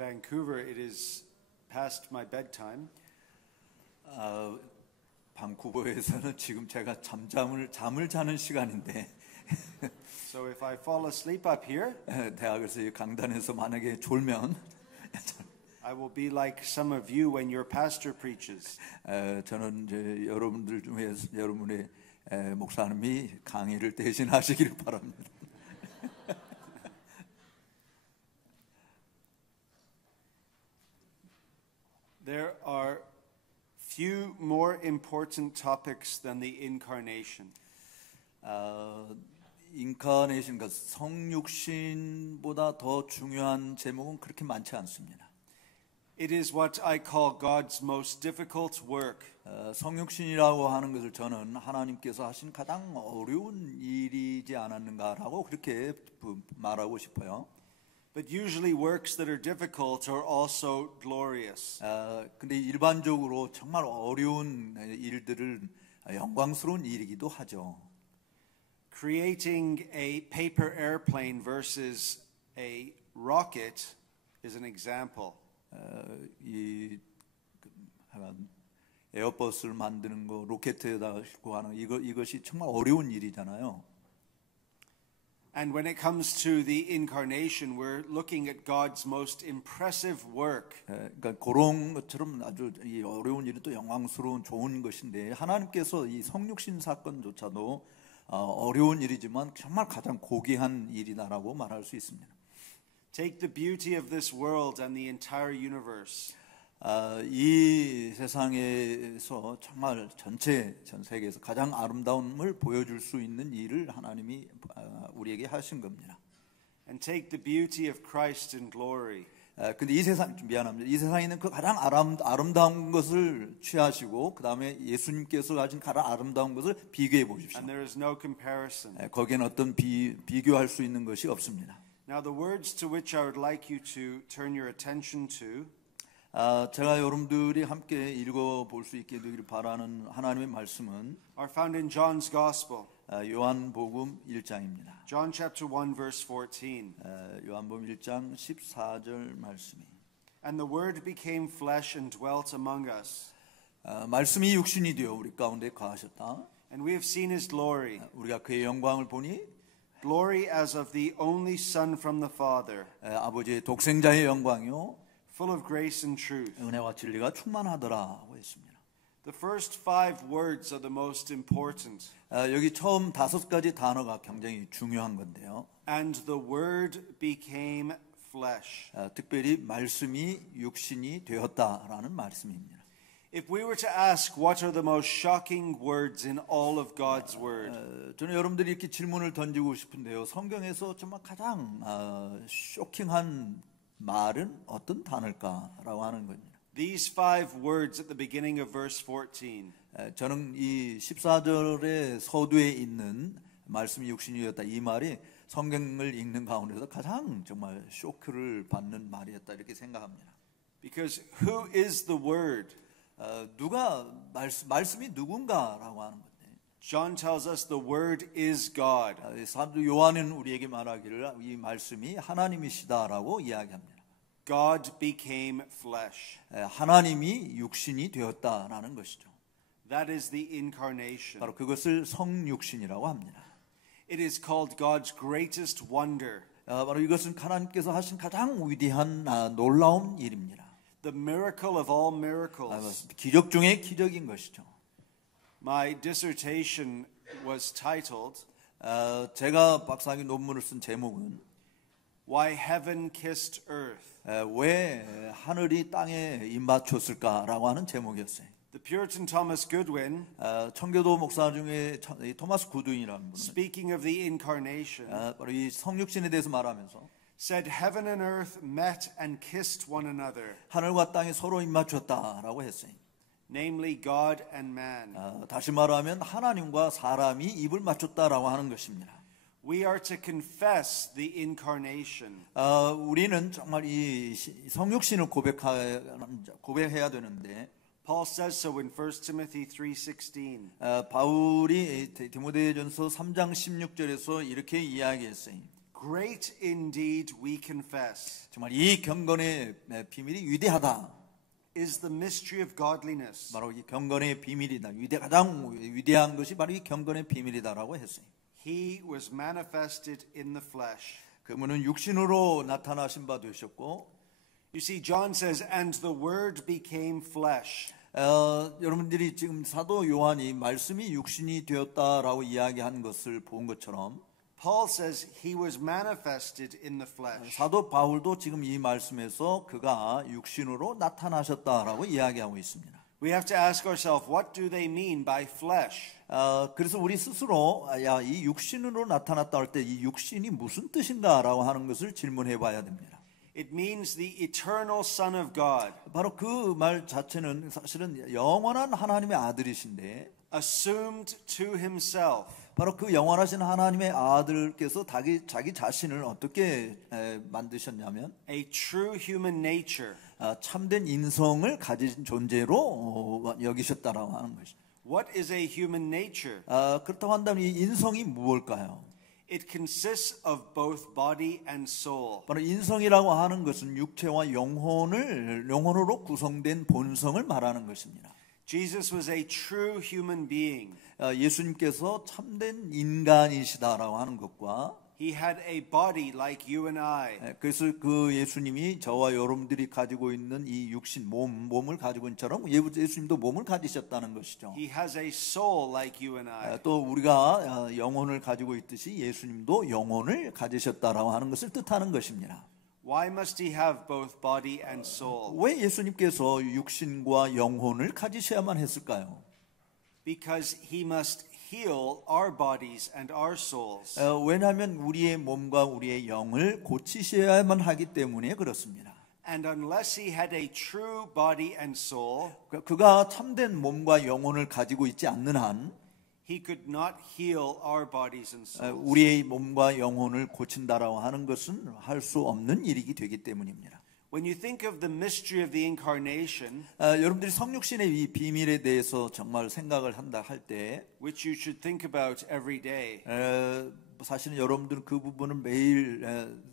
Vancouver, it is past my bedtime. 방쿠버에서는 지금 제가 잠을 자는 시간인데 So if I fall asleep up here, 대학에서 이 강단에서 만약에 졸면 I will be like some of you when your pastor preaches. 저는 이제 여러분들 중에 여러분의 목사님이 강의를 대신하시기를 바랍니다. There are few more important topics than the incarnation. 인카네이션, 그러니까 성육신보다 더 중요한 제목은 그렇게 많지 않습니다. It is what I call God's most difficult work. 성육신이라고 하는 것을 저는 하나님께서 하신 가장 어려운 일이지 않았는가라고 그렇게 말하고 싶어요. But usually works that are difficult are also glorious. 근데 일반적으로 정말 어려운 일들은 영광스러운 일이기도 하죠. Creating a paper airplane versus a rocket is an example. 에어버스를 만드는 거, 로켓에다 싣고 하는 이것이 정말 어려운 일이잖아요. And when it comes to the incarnation, we're looking at God's most impressive work. 그러니까 그런 것처럼 아주 이 어려운 일은 또 영광스러운 좋은 것인데 하나님께서 이 성육신 사건조차도 어려운 일이지만 정말 가장 고귀한 일이다라고 말할 수 있습니다. Take the beauty of this world and the entire universe. 이 세상에서 정말 전 세계에서 가장 아름다움을 보여줄 수 있는 일을 하나님이 우리에게 하신 겁니다. And take the beauty of Christ in glory. 근데 이 세상 미안합니다. 이 세상에 있는 그 가장 아름다운 것을 취하시고 그 다음에 예수님께서 가진 가장 아름다운 것을 비교해 보십시오. And there is no comparison. 거기에는 어떤 비교할 수 있는 것이 없습니다. Now the words to which I would like you to turn your attention to. 제가 여러분들이 함께 읽어볼 수 있게 되기를 바라는 하나님의 말씀은 are found in John's Gospel. 요한복음 1장입니다. John chapter 1 verse 14. 요한복음 1장 14절 말씀이 And the word became flesh and dwelt among us. 말씀이 육신이 되어 우리 가운데 거하셨다. And we have seen his glory. 우리가 그의 영광을 보니 Glory as of the only Son from the Father. 아버지의 독생자의 영광이요 Full of grace and truth. 은혜와 진리가 충만하더라고 했습니다. The first 5 words are the most important. 여기 처음 5가지 단어가 굉장히 중요한 건데요. And the word became flesh. 특별히 말씀이 육신이 되었다라는 말씀입니다. If we were to ask what are the most shocking words in all of God's word. 저는 여러분들이 이렇게 질문을 던지고 싶은데요. 성경에서 정말 가장 쇼킹한 말은 어떤 단어일까라고 하는 겁니다. These 5 words at the beginning of verse 14. 저는 이 14절의 서두에 있는 말씀이 육신이 되었다 이 말이 성경을 읽는 가운데서 가장 정말 쇼크를 받는 말이었다 이렇게 생각합니다. Because who is the word? 누가 말씀이 누군가라고 하는 건데. John tells us the word is God. 사도 요한은 우리에게 말하기를 이 말씀이 하나님이시다라고 이야기합니다. God became flesh. 하나님이 육신이 되었다라는 것이죠. That is the incarnation. 바로 그것을 성육신이라고 합니다. It is called God's greatest wonder. 바로 이것은 하나님께서 하신 가장 위대한 놀라운 일입니다. The miracle of all miracles. 기적 중에 기적인 것이죠. My dissertation was titled 제가 박사학위 논문을 쓴 제목은 Why Heaven Kissed Earth. 왜 하늘이 땅에 입맞췄을까라고 하는 제목이었어요. The Puritan Thomas Goodwin, 청교도 목사 중에 토마스 구드윈이라는 분은 speaking of the incarnation, 바로 이 성육신에 대해서 말하면서 said heaven and earth met and kissed one another. 하늘과 땅이 서로 입맞췄다라고 했어요. Namely God and man. 다시 말하면 하나님과 사람이 입을 맞췄다라고 하는 것입니다. We are to confess the incarnation. 우리는 정말 이 성육신을 고백해야 되는데 Paul says so in 1 Timothy 3:16. 바울이 디모데전서 3장 16절에서 이렇게 이야기했어요. great indeed we confess 정말 이 경건의 비밀이 위대하다. is the mystery of godliness. 바로 이 경건의 비밀이다. 가장 위대한 것이 바로 이 경건의 비밀이다라고 했어요. He was manifested in the flesh. 그분은 육신으로 나타나신 바 되셨고, You see, John says, and the word became flesh. 여러분들이 지금 사도 요한이 말씀이 육신이 되었다라고 이야기한 것을 본 것처럼 Paul says he was manifested in the flesh. 사도 바울도 지금 이 말씀에서 그가 육신으로 나타나셨다라고 이야기하고 있습니다. We have to ask ourselves, what do they mean by flesh? 그래서 우리 스스로 이 육신으로 나타났다 할 때 이 육신이 무슨 뜻인가라고 하는 것을 질문해 봐야 됩니다. It means the eternal Son of God, 바로 그 말 자체는 사실은 영원한 하나님의 아들이신데, assumed to himself. 바로 그 영원하신 하나님의 아들께서 자기 자신을 어떻게 만드셨냐면 A true human nature. 참된 인성을 가진 존재로 여기셨다라고 하는 것이죠. What is a human nature? 그렇다고 한다면 이 인성이 무엇일까요? It consists of both body and soul. 바로 인성이라고 하는 것은 육체와 영혼으로 구성된 본성을 말하는 것입니다. Jesus was a true human being. 예수님께서 참된 인간이시다라고 하는 것과 He had a body like you and I. 그래서 그 예수님이 저와 여러분들이 가지고 있는 이 육신 몸을 가지고 있는 것처럼 예수님도 몸을 가지셨다는 것이죠. He has a soul like you and I. 또 우리가 영혼을 가지고 있듯이 예수님도 영혼을 가지셨다라고 하는 것을 뜻하는 것입니다. Why must he have both body and soul? 왜 예수님께서 육신과 영혼을 가지셔야만 했을까요? Because he must heal our bodies and our souls. 왜냐하면 우리의 몸과 우리의 영을 고치셔야만 하기 때문에 그렇습니다. And unless he had a true body and soul, 그가 참된 몸과 영혼을 가지고 있지 않는 한 he could not heal our bodies and souls. 우리의 몸과 영혼을 고친다라고 하는 것은 할 수 없는 일이기 되기 때문입니다. When you think of the mystery of the incarnation, 여러분들이 성육신의 이 비밀에 대해서 정말 생각을 한다 할 때, which you should think about every day, 사실은 여러분들은 그 부분을 매일,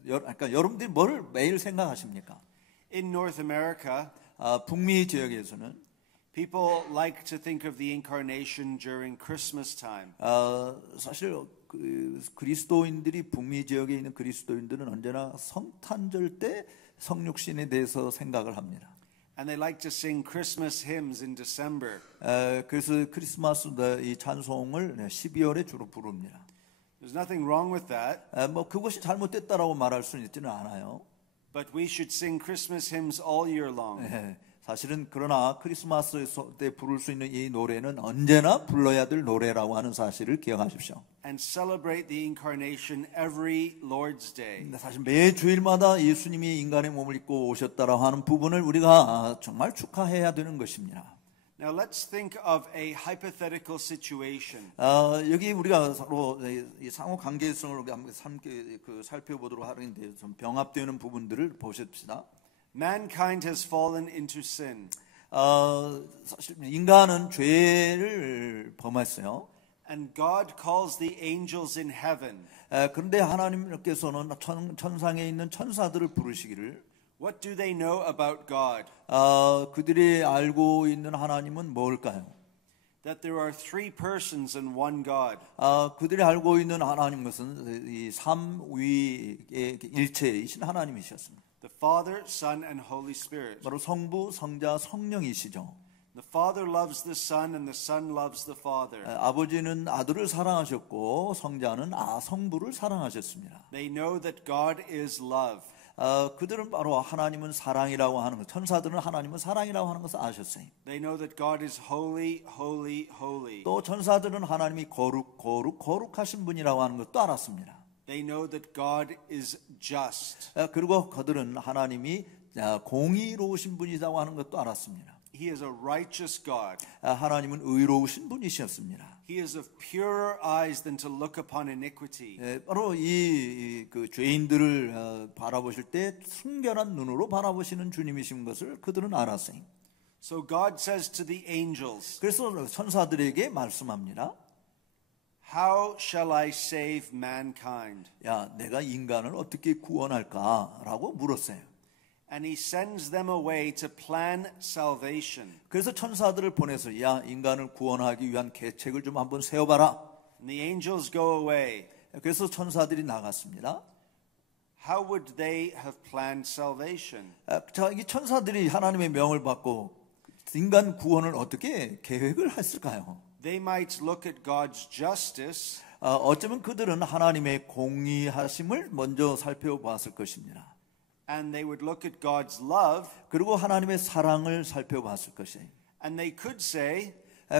그러니까 여러분들이 뭘 매일 생각하십니까? in North America, 북미 지역에서는 people like to think of the incarnation during Christmas time. 사실 그리스도인들이 북미 지역에 있는 그리스도인들은 언제나 성탄절 때 성육신에 대해서 생각을 합니다. And they like to sing Christmas hymns in December. 그래서 크리스마스 이 찬송을 12월에 주로 부릅니다. There's nothing wrong with that. 뭐 그것이 잘못됐다라고 말할 수는 있지는 않아요. But we should sing Christmas hymns all year long. 사실은 그러나 크리스마스 때 부를 수 있는 이 노래는 언제나 불러야 될 노래라고 하는 사실을 기억하십시오. And celebrate the incarnation every Lord's Day. 사실 매 주일마다 예수님이 인간의 몸을 입고 오셨다라고 하는 부분을 우리가 정말 축하해야 되는 것입니다. Now let's think of a hypothetical situation. 여기 우리가 서로 이 상호 관계성을 한번 살펴보도록 하는데 좀 병합되는 부분들을 보십시다. Mankind has fallen into sin. 사실 인간은 죄를 범했어요. And God calls the angels in heaven. 그런데 하나님께서는 천상에 있는 천사들을 부르시기를 What do they know about God? 그들이 알고 있는 하나님은 뭘까요? That there are three persons and one God. 그들이 알고 있는 하나님 것은 이 삼위의 일체이신 하나님이셨습니다. The Father, Son, and Holy Spirit. 바로 성부, 성자, 성령이시죠. The Father loves the Son and the Son loves the Father. 아버지는 아들을 사랑하셨고 성자는 성부를 사랑하셨습니다. They know that God is love. 그들은 바로 하나님은 사랑이라고 하는 것, 천사들은 하나님은 사랑이라고 하는 것을 아셨어요. They know that God is holy, holy, holy. 또 천사들은 하나님이 거룩하신 분이라고 하는 것도 알았습니다. They know that God is just. 그리고 그들은 하나님이 공의로우신 분이라고 하는 것도 알았습니다. He is a righteous God. 하나님은 의로우신 분이셨습니다. He is of purer eyes than to look upon iniquity. 바로 그 죄인들을 바라보실 때 순결한 눈으로 바라보시는 주님이신 것을 그들은 알았어요. So God says to the angels, 그래서 천사들에게 말씀합니다. How shall I save mankind? 야, 내가 인간을 어떻게 구원할까라고 물었어요. And he sends them away to plan salvation. 그래서 천사들을 보내서 야, 인간을 구원하기 위한 계책을 좀 한번 세워봐라. And the angels go away. 그래서 천사들이 나갔습니다. How would they have planned salvation? 자, 이 천사들이 하나님의 명을 받고 인간 구원을 어떻게 계획을 했을까요? They might look at God's justice 어쩌면 그들은 하나님의 공의하심을 먼저 살펴봤을 것입니다. and they would look at God's love 그리고 하나님의 사랑을 살펴봤을 것이에요. and they could say,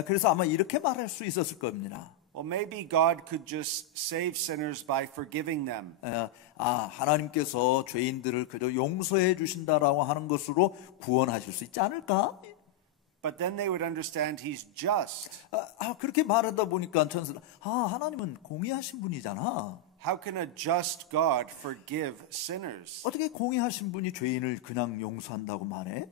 그래서 아마 이렇게 말할 수 있었을 겁니다. well, maybe God could just save sinners by forgiving them. 하나님께서 죄인들을 그저 용서해 주신다라고 하는 것으로 구원하실 수 있지 않을까? But then they would understand he's just. 그렇게 말하다 보니까 천사들, 하나님은 공의하신 분이잖아. How can a just God forgive sinners? 어떻게 공의하신 분이 죄인을 그냥 용서한다고 말해?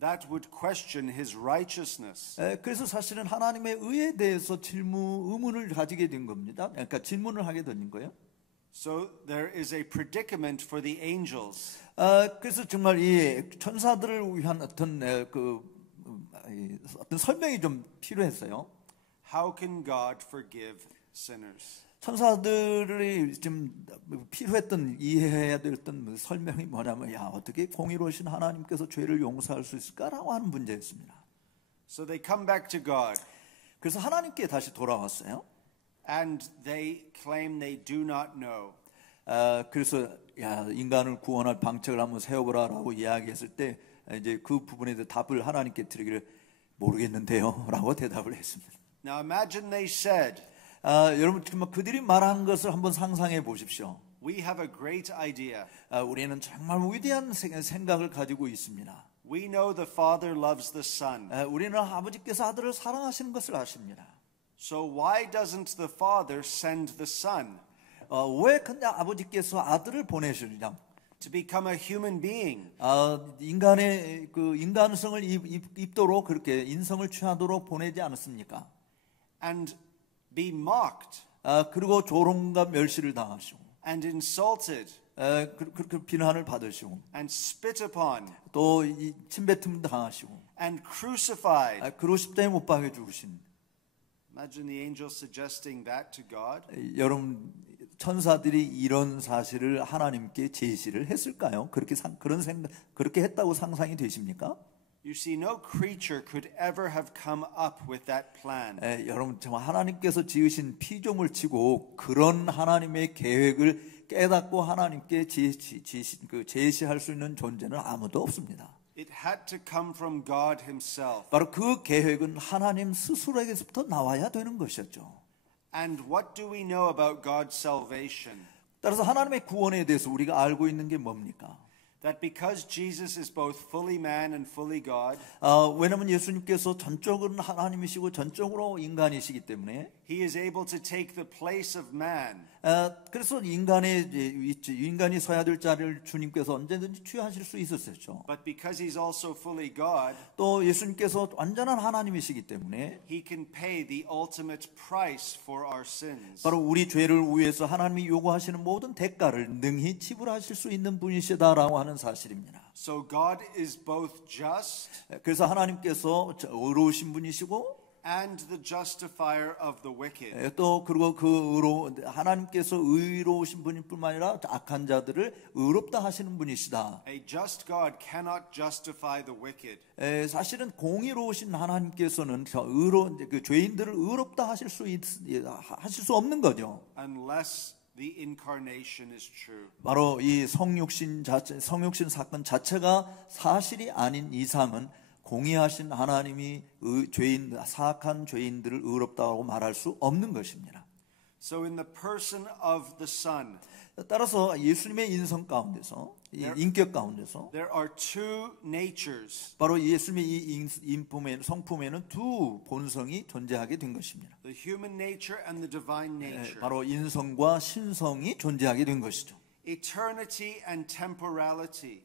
That would question his righteousness. 그래서 사실은 하나님의 의에 대해서 의문을 가지게 된 겁니다. 그러니까 질문을 하게 된 거예요. So there is a predicament for the angels. 그래서 정말 이 천사들을 위한 어떤 설명이 좀 필요했어요. How can God forgive sinners? 천사들이 좀 필요했던 이해해야 됐던 설명이 뭐냐면 어떻게 공의로우신 하나님께서 죄를 용서할 수 있을까라고 하는 문제였습니다. So they come back to God 그래서 하나님께 다시 돌아왔어요. and they claim they do not know. 그래서 인간을 구원할 방책을 한번 세워보라라고 이야기했을 때 이제 그 부분에 대해 답을 하나님께 드리기를 모르겠는데요라고 대답을 했습니다. Now imagine they said, 여러분 정말 그들이 말한 것을 한번 상상해 보십시오. we have a great idea. 우리는 정말 위대한 생각을 가지고 있습니다. We know the Father loves the Son. 우리는 아버지께서 아들을 사랑하시는 것을 아십니다. So why doesn't the Father send the Son 왜 근데 아버지께서 아들을 보내시느냐? to become a human being? 인간의 그 인간성을 입도록 그렇게 인성을 취하도록 보내지 않았습니까? And be mocked 그리고 조롱과 멸시를 당하시고 and insulted 그 비난을 받으시고 and spit upon 또 침뱉음 당하시고 and crucified. 그리고 십자가에 못 박혀 죽으신. Imagine the angels suggesting that to God. 여러분 천사들이 이런 사실을 하나님께 제시를 했을까요? 그렇게 했다고 상상이 되십니까? You see, no creature could ever have come up with that plan. 여러분 정말 하나님께서 지으신 피조물치고 그런 하나님의 계획을 깨닫고 하나님께 제시할 수 있는 존재는 아무도 없습니다. It had to come from God himself. 바로 그 계획은 하나님 스스로에게서부터 나와야 되는 것이었죠. And what do we know about God's salvation? 따라서 하나님의 구원에 대해서 우리가 알고 있는 게 뭡니까? That because Jesus is both fully man and fully God, 왜냐하면 예수님께서 전적으로 하나님이시고 전적으로 인간이시기 때문에 he is able to take the place of man. 그래서 인간이 서야 될 자리를 주님께서 언제든지 취하실 수 있었죠. But because he's also fully God, 또 예수님께서 완전한 하나님이시기 때문에 he can pay the ultimate price for our sins. 바로 우리 죄를 위해서 하나님이 요구하시는 모든 대가를 능히 지불하실 수 있는 분이시다라고 하는 사실입니다. So God is both just 그래서 하나님께서 의로우신 분이시고 and the justifier of the wicked. 또 그리고 하나님께서 의로우신 분뿐만 아니라 악한 자들을 의롭다 하시는 분이시다. A just God cannot justify the wicked. 사실은 공의로우신 하나님께서는 그 죄인들을 의롭다 하실 수 없는 거죠. Unless the incarnation is true. 바로 이 성육신 사건 자체가 사실이 아닌 이상은 공의하신 하나님이 사악한 죄인들을 의롭다고 말할 수 없는 것입니다. So in the person of the Son, 따라서 예수님의 인성 가운데서, 인격 가운데서 there are two natures. 바로 예수님의 이 성품에는 두 본성이 존재하게 된 것입니다. The human nature and the divine nature. 바로 인성과 신성이 존재하게 된 것이죠. Eternity and temporality.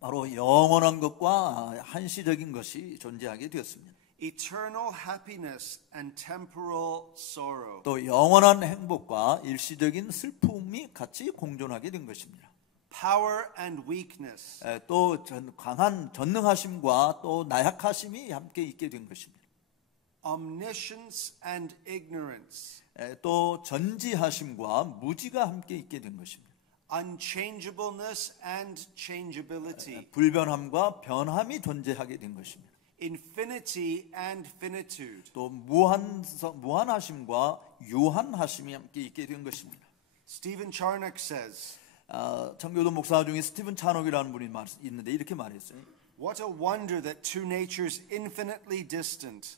바로 영원한 것과 한시적인 것이 존재하게 되었습니다. eternal happiness and temporal sorrow. 또 영원한 행복과 일시적인 슬픔이 같이 공존하게 된 것입니다. Power and weakness. 또 강한 전능하심과 또 나약하심이 함께 있게 된 것입니다. Omniscience and ignorance. 또 전지하심과 무지가 함께 있게 된 것입니다. Unchangeableness and changeability. 불변함과 변함이 존재하게 된 것입니다. Infinity and finitude. 또 무한하심과 유한하심이 함께 있게 된 것입니다. Stephen Charnock says, 청교도 목사 중에 스티븐 차녹이라는 분이 있는데 이렇게 말했어요. what a wonder that two natures infinitely distant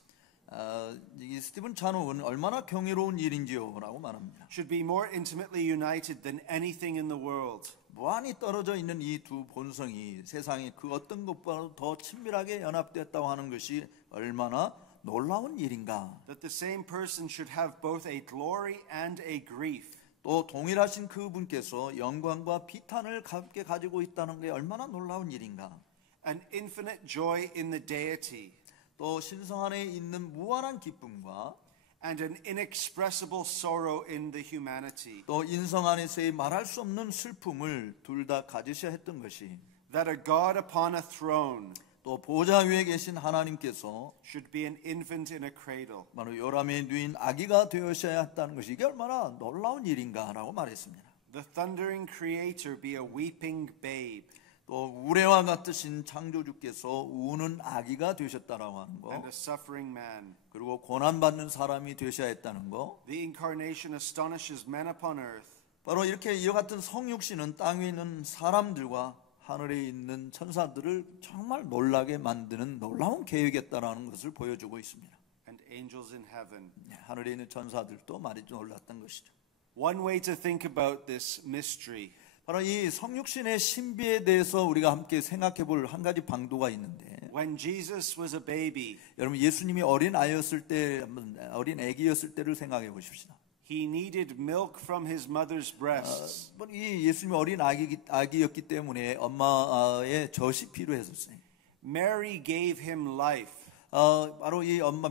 이 스티븐 차녹은 얼마나 경이로운 일인지요라고 말합니다. should be more intimately united than anything in the world. 무한히 떨어져 있는 이 두 본성이 세상의 그 어떤 것보다도 더 친밀하게 연합되었다고 하는 것이 얼마나 놀라운 일인가. That the same person should have both a glory and a grief. 또 동일하신 그분께서 영광과 비탄을 함께 가지고 있다는 게 얼마나 놀라운 일인가. An infinite joy in the deity. 또 신성 안에 있는 무한한 기쁨과 and an inexpressible sorrow in the humanity. 또 인성 안에서의 말할 수 없는 슬픔을 둘 다 가지셔야 했던 것이 That a God upon a throne 또 보좌 위에 계신 하나님께서 should be an infant in a cradle. 바로 요람에 누인 아기가 되어셔야 했다는 것이 이게 얼마나 놀라운 일인가라고 말했습니다. The thundering creator be a weeping babe. 또 우레와 같으신 창조주께서 우는 아기가 되셨다라고 하는 거, and a suffering man. 그리고 고난받는 사람이 되셔야 했다는 거. The incarnation astonishes men upon earth. 바로 이렇게 이와 같은 성육신은 땅에 있는 사람들과 하늘에 있는 천사들을 정말 놀라게 만드는 놀라운 계획이었다라는 것을 보여주고 있습니다. and angels in heaven. 하늘에 있는 천사들도 많이 놀랐던 것이죠. One way to think about this mystery 바로 이 성육신의 신비에 대해서 우리가 함께 생각해 볼 한 가지 방도가 있는데, when Jesus was a baby, 여러분 예수님이 어린 아이였을 때, 어린 아기였을 때를 생각해 보십시다. he needed milk from his mother's breasts. 이 예수님이 어린 아기였기 때문에 엄마의 젖이 필요했었어요. Mary gave him life. 바로 이 엄마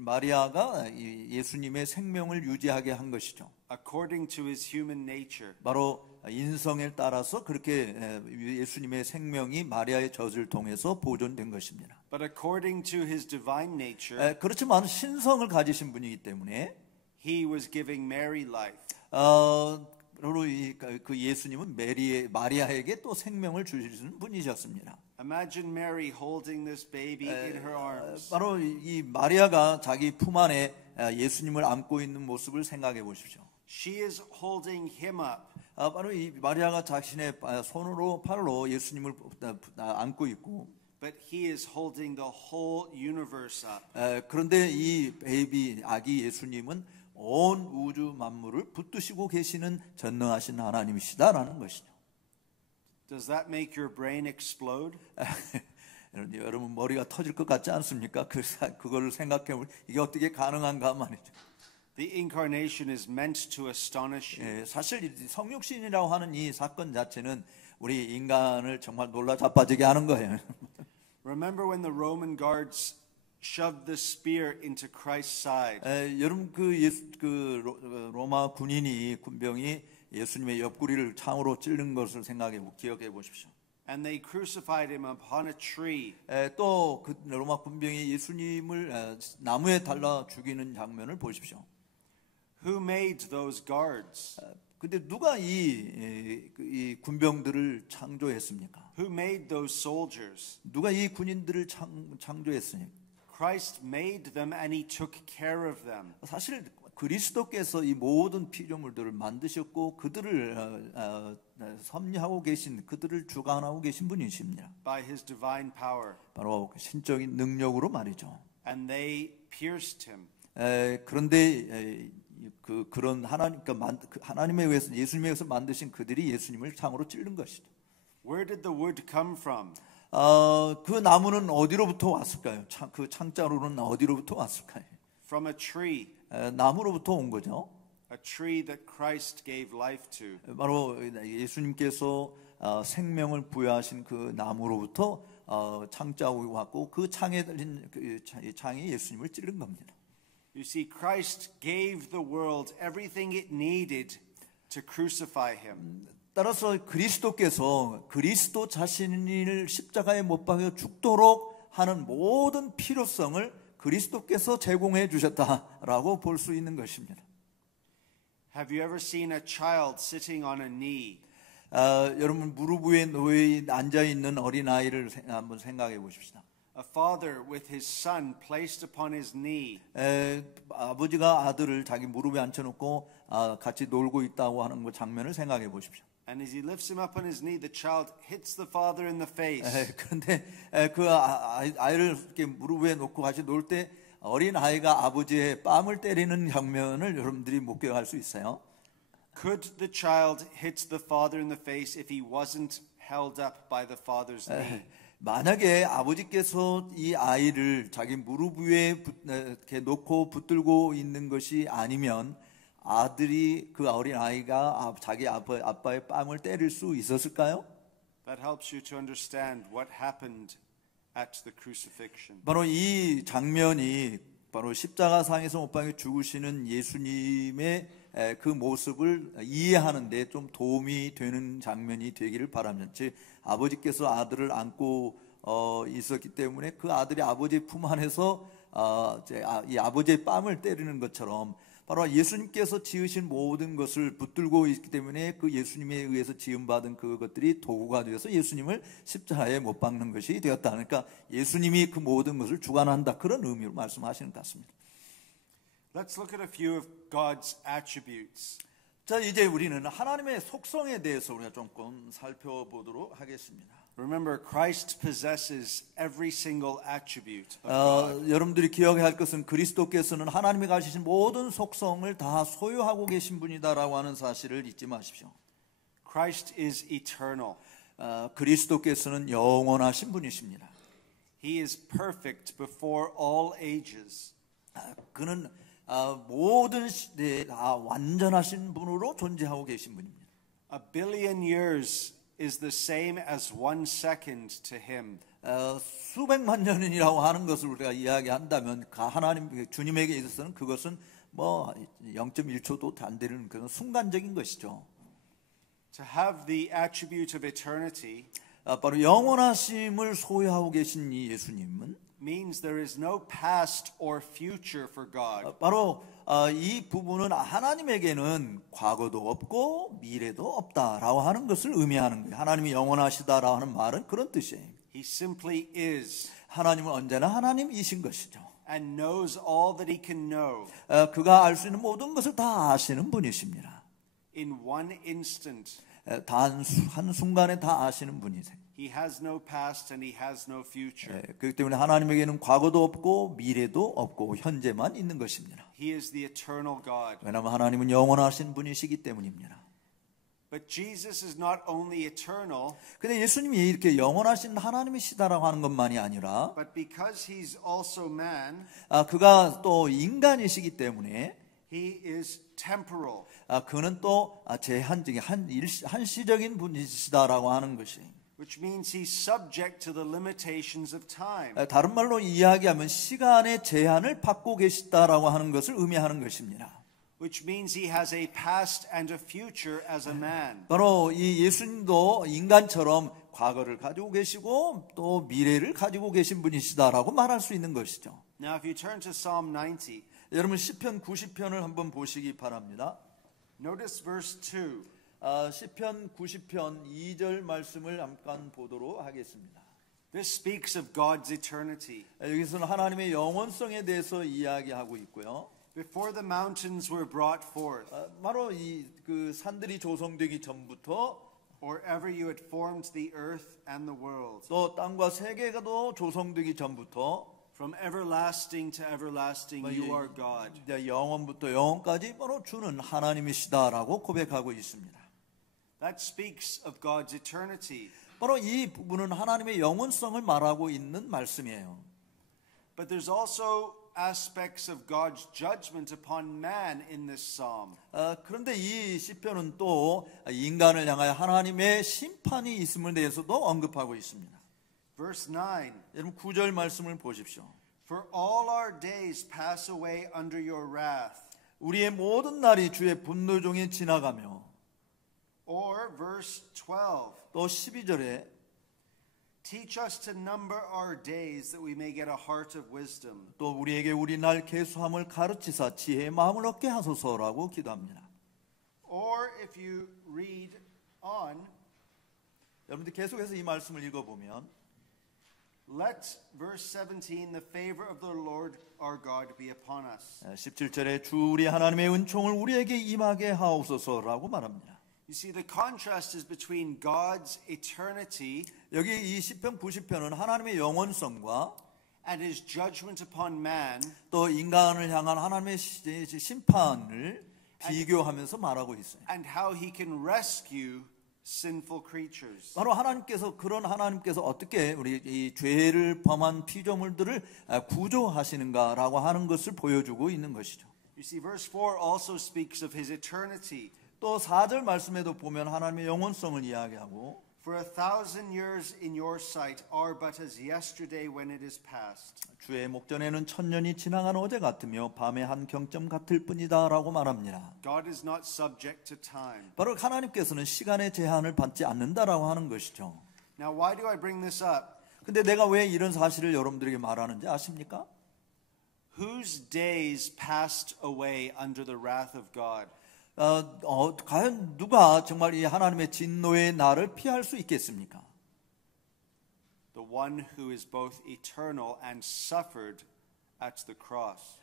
마리아가 예수님의 생명을 유지하게 한 것이죠. according to his human nature. 바로 인성에 따라서 그렇게 예수님의 생명이 마리아의 젖을 통해서 보존된 것입니다. But according to his divine nature, 그렇지만 신성을 가지신 분이기 때문에 he was giving Mary life. 바로 그 예수님은 마리아에게 또 생명을 주시는 분이셨습니다. Imagine Mary holding this baby in her arms. 바로 이 마리아가 자기 품 안에 예수님을 안고 있는 모습을 생각해 보십시오. She is holding him up. 바로 이 마리아가 자신의 팔로 예수님을 안고 있고, But he is holding the whole universe up. 그런데 이 아기 예수님은 온 우주 만물을 붙드시고 계시는 전능하신 하나님이시다라는 것이죠. Does that make your brain explode? 여러분 머리가 터질 것 같지 않습니까? 그걸 생각해 보면 이게 어떻게 가능한가 말이죠. The incarnation is meant to astonish you. 사실 성육신이라고 하는 이 사건 자체는 우리 인간을 정말 놀라 자빠지게 하는 거예요. Remember when the Roman guards shoved the spear into Christ's side? 여러분 로마 군병이 예수님의 옆구리를 창으로 찌른 것을 기억해 보십시오. And they crucified him upon a tree. 또 그 로마 군병이 예수님을 나무에 달라 죽이는 장면을 보십시오. Who made those guards? 근데 누가 이 군병들을 창조했습니까? Who made those soldiers? 누가 이 군인들을 창조했으니? Christ made them and he took care of them. 사실 그리스도께서 이 모든 피조물들을 만드셨고 그들을 섭리하고 계신, 그들을 주관하고 계신 분이십니다. By his divine power. 바로 신적인 능력으로 말이죠. And they pierced him. 그런데 그런 하나님에 의해서, 예수님에 의해서 만드신 그들이 예수님을 창으로 찌른 것이죠. Where did the wood come from? 그 나무는 어디로부터 왔을까요? 그 창자로는 어디로부터 왔을까요? From a tree. 나무로부터 온 거죠. A tree that Christ gave life to. 바로 예수님께서 생명을 부여하신 그 나무로부터 창자국이 왔고 그 창에 달린 그 창이 예수님을 찌른 겁니다. You see, Christ gave the world everything it needed to crucify him. 따라서 그리스도께서 그리스도 자신을 십자가에 못 박여 죽도록 하는 모든 필요성을 그리스도께서 제공해 주셨다라고 볼 수 있는 것입니다. Have you ever seen a child sitting on a knee? 여러분 무릎 위에 놓여 앉아 있는 어린 아이를 한번 생각해 보십시다. A father with his son placed upon his knee. 아버지가 아들을 자기 무릎에 앉혀놓고 같이 놀고 있다고 하는 그 장면을 생각해 보십시오. And as he lifts him up on his knee, the child hits the father in the face. 그런데 그 아이를 이렇게 무릎 위에 놓고 같이 놀 때 어린 아이가 아버지의 뺨을 때리는 장면을 여러분들이 목격할 수 있어요. Could the child hit the father in the face if he wasn't held up by the father's knee? 만약에 아버지께서 이 아이를 자기 무릎 위에 이렇게 놓고 붙들고 있는 것이 아니면 아들이 그 어린 아이가 자기 아빠의 뺨을 때릴 수 있었을까요? That helps you to understand what happened at the crucifixion. 바로 이 장면이 바로 십자가상에서 못 박혀 죽으시는 예수님의 그 모습을 이해하는 데 좀 도움이 되는 장면이 되기를 바랍니다. 즉 아버지께서 아들을 안고 있었기 때문에 그 아들이 아버지의 품 안에서 이 아버지의 뺨을 때리는 것처럼 바로 예수님께서 지으신 모든 것을 붙들고 있기 때문에 그 예수님에 의해서 지음받은 그것들이 도구가 되어서 예수님을 십자가에 못 박는 것이 되었다. 그러니까 예수님이 그 모든 것을 주관한다. 그런 의미로 말씀하시는 것 같습니다. Let's look at a few of God's attributes. 자, 이제 우리는 하나님의 속성에 대해서 우리가 조금 살펴보도록 하겠습니다. Remember, Christ possesses every single attribute of God. 여러분들이 기억해야 할 것은 그리스도께서는 하나님이 가지신 모든 속성을 다 소유하고 계신 분이다라고 하는 사실을 잊지 마십시오. Christ is eternal. 그리스도께서는 영원하신 분이십니다. He is perfect before all ages. 그는 모든 시대에 다 완전하신 분으로 존재하고 계신 분입니다. A billion years is the same as 1 second to him. 수백만 년이라고 하는 것을 우리가 이야기한다면 하나님 주님에게 있어서는 그것은 뭐 0.1초도 안 되는 그런 순간적인 것이죠. To have the attribute of eternity 바로 영원하심을 소유하고 계신 이 예수님은 means there is no past or future for God. 바로 이 부분은 하나님에게는 과거도 없고 미래도 없다라고 하는 것을 의미하는 거예요. 하나님이 영원하시다라고 하는 말은 그런 뜻이에요. He simply is 하나님은 언제나 하나님이신 것이죠. and knows all that he can know. 그가 알 수 있는 모든 것을 다 아시는 분이십니다. In one instant, 단 한 순간에 다 아시는 분이세요. he has no past and he has no future. 그렇기 때문에 하나님에게는 과거도 없고 미래도 없고 현재만 있는 것입니다. He is the eternal God. 왜냐하면 하나님은 영원하신 분이시기 때문입니다. But Jesus is not only eternal, 근데 예수님이 이렇게 영원하신 하나님이시다라고 하는 것만이 아니라 but because he's also man, 그가 또 인간이시기 때문에 he is temporal. 그는 또 제한적인 한시적인 분이시다라고 하는 것이 Which means he's subject to the limitations of time. 다른 말로 이야기하면 시간의 제한을 받고 계시다라고 하는 것을 의미하는 것입니다. Which means he has a past and a future as a man. 바로 이 예수님도 인간처럼 과거를 가지고 계시고 또 미래를 가지고 계신 분이시다라고 말할 수 있는 것이죠. Now if you turn to Psalm 90, 여러분 시편 90편을 한번 보시기 바랍니다. notice verse 2. 시편 90편 2절 말씀을 잠깐 보도록 하겠습니다. This speaks of God's eternity. 여기서는 하나님의 영원성에 대해서 이야기하고 있고요. Before the mountains were brought forth, 바로 그 산들이 조성되기 전부터 or ever you had formed the earth and the world, 또 땅과 세계가도 조성되기 전부터 from everlasting to everlasting you are God. 영원부터 영원까지 바로 주는 하나님이시다라고 고백하고 있습니다. That speaks of God's eternity. 바로 이 부분은 하나님의 영원성을 말하고 있는 말씀이에요. But there's also aspects of God's judgment upon man in this psalm. 그런데 이 시편은 또 인간을 향하여 하나님의 심판이 있음을 대해서도 언급하고 있습니다. Verse 9. 여러분 9절 말씀을 보십시오. For all our days pass away under your wrath. 우리의 모든 날이 주의 분노 중에 지나가며. Or verse 12. 또 12절에 Teach us to number our days that we may get a heart of wisdom. 또 우리에게 우리 날 계수함을 가르치사 지혜의 마음을 얻게 하소서라고 기도합니다. Or if you read on, 여러분들 계속해서 이 말씀을 읽어보면 let verse 17 the favor of the Lord our God be upon us. 17절에 주 우리 하나님의 은총을 우리에게 임하게 하옵소서라고 말합니다. You see, the contrast is between God's eternity 여기 이 시편 90편은 하나님의 영원성과 and his judgment upon man 또 인간을 향한 하나님의 심판을 비교하면서 말하고 있어요. and how he can rescue sinful creatures. 바로 그런 하나님께서 어떻게 우리 이 죄를 범한 피조물들을 구조하시는가라고 하는 것을 보여주고 있는 것이죠. You see, verse 4 also speaks of his eternity. 또 4절 말씀에도 보면 하나님의 영원성을 이야기하고 For 1,000 years in your sight are but as yesterday when it is past. 주의 목전에는 1000년이 지나간 어제 같으며 밤의 한 경점 같을 뿐이다라고 말합니다. God is not subject to time. 바로 하나님께서는 시간의 제한을 받지 않는다라고 하는 것이죠. Now, why do I bring this up? 근데 내가 왜 이런 사실을 여러분들에게 말하는지 아십니까? Whose days passed away under the wrath of God? 과연 누가 정말 이 하나님의 진노의 날을 피할 수 있겠습니까? The one who is both eternal and suffered at the cross.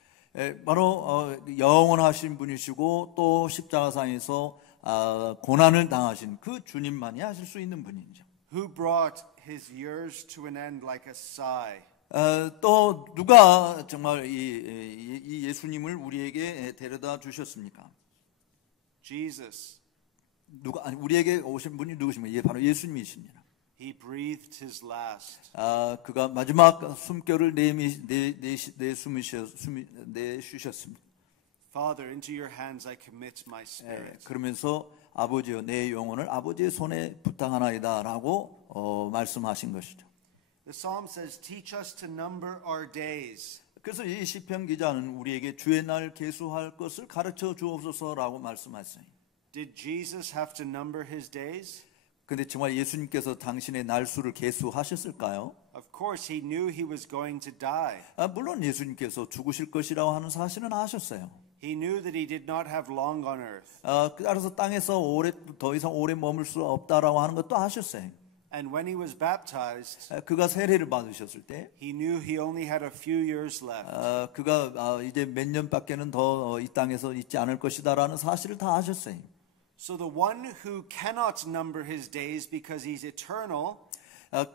바로 영원하신 분이시고 또 십자가상에서 고난을 당하신 그 주님만이 하실 수 있는 분이죠. Who brought his years to an end like a sigh. 또 누가 정말 이 예수님을 우리에게 데려다 주셨습니까? Jesus. 우리에게 오신 분이 누구십니까? 바로 예수님이십니다. He breathed his last. 그가 마지막 숨결을 내쉬셨습니다. Father, into your hands I commit my spirit. 그러면서 아버지여 내 영혼을 아버지의 손에 부탁하나이다라고 말씀하신 것이죠. The psalm says, "Teach us to number our days." 그래서 이 시편 기자는 우리에게 주의 날 계수할 것을 가르쳐 주옵소서라고 말씀하셨어요. Did Jesus have to number his days? 근데 정말 예수님께서 당신의 날수를 계수하셨을까요? Of course, he knew he was going to die. 물론 예수님께서 죽으실 것이라고 하는 사실은 아셨어요. He knew that he did not have long on earth. 따라서 땅에서 더 이상 오래 머물 수 없다라고 하는 것도 아셨어요. And when he was baptized, 그가 세례를 받으셨을 때, he knew he only had a few years left. 그가 이제 몇 년밖에는 더 이 땅에서 있지 않을 것이다라는 사실을 다 아셨어요. So the one who cannot number his days because he's eternal,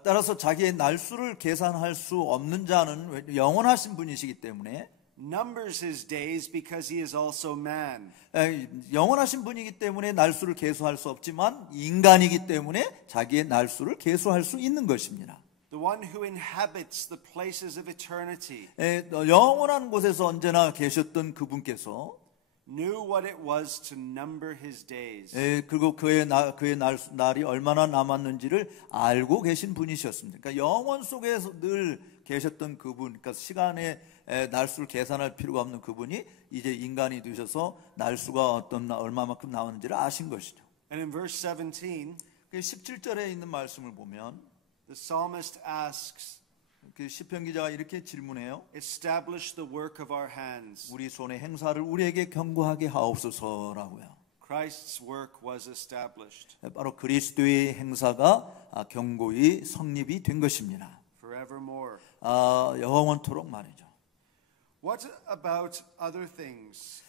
따라서 자기의 날수를 계산할 수 없는 자는 영원하신 분이시기 때문에 numbers his days because he is also man. 영원하신 분이기 때문에 날수를 계수할 수 없지만 인간이기 때문에 자기의 날수를 계수할 수 있는 것입니다. The one who inhabits the places of eternity 영원한 곳에서 언제나 계셨던 그분께서 knew what it was to number his days. 그리고 그의 날이 얼마나 남았는지를 알고 계신 분이셨습니다. 그러니까 영원 속에서 늘 계셨던 그분, 그러니까 시간의 날수를 계산할 필요가 없는 그분이 이제 인간이 되셔서 날수가 얼마만큼 나오는지를 아신 것이죠. And in verse 17, 17절에 있는 말씀을 보면 the psalmist asks, 그 시편 기자가 이렇게 질문해요. Establish the work of our hands. 우리 손의 행사를 우리에게 경고하게 하옵소서라고요. Christ's work was established. 바로 그리스도의 행사가 경고히 성립이 된 것입니다. Forevermore. 영원토록 말이죠. What about other things?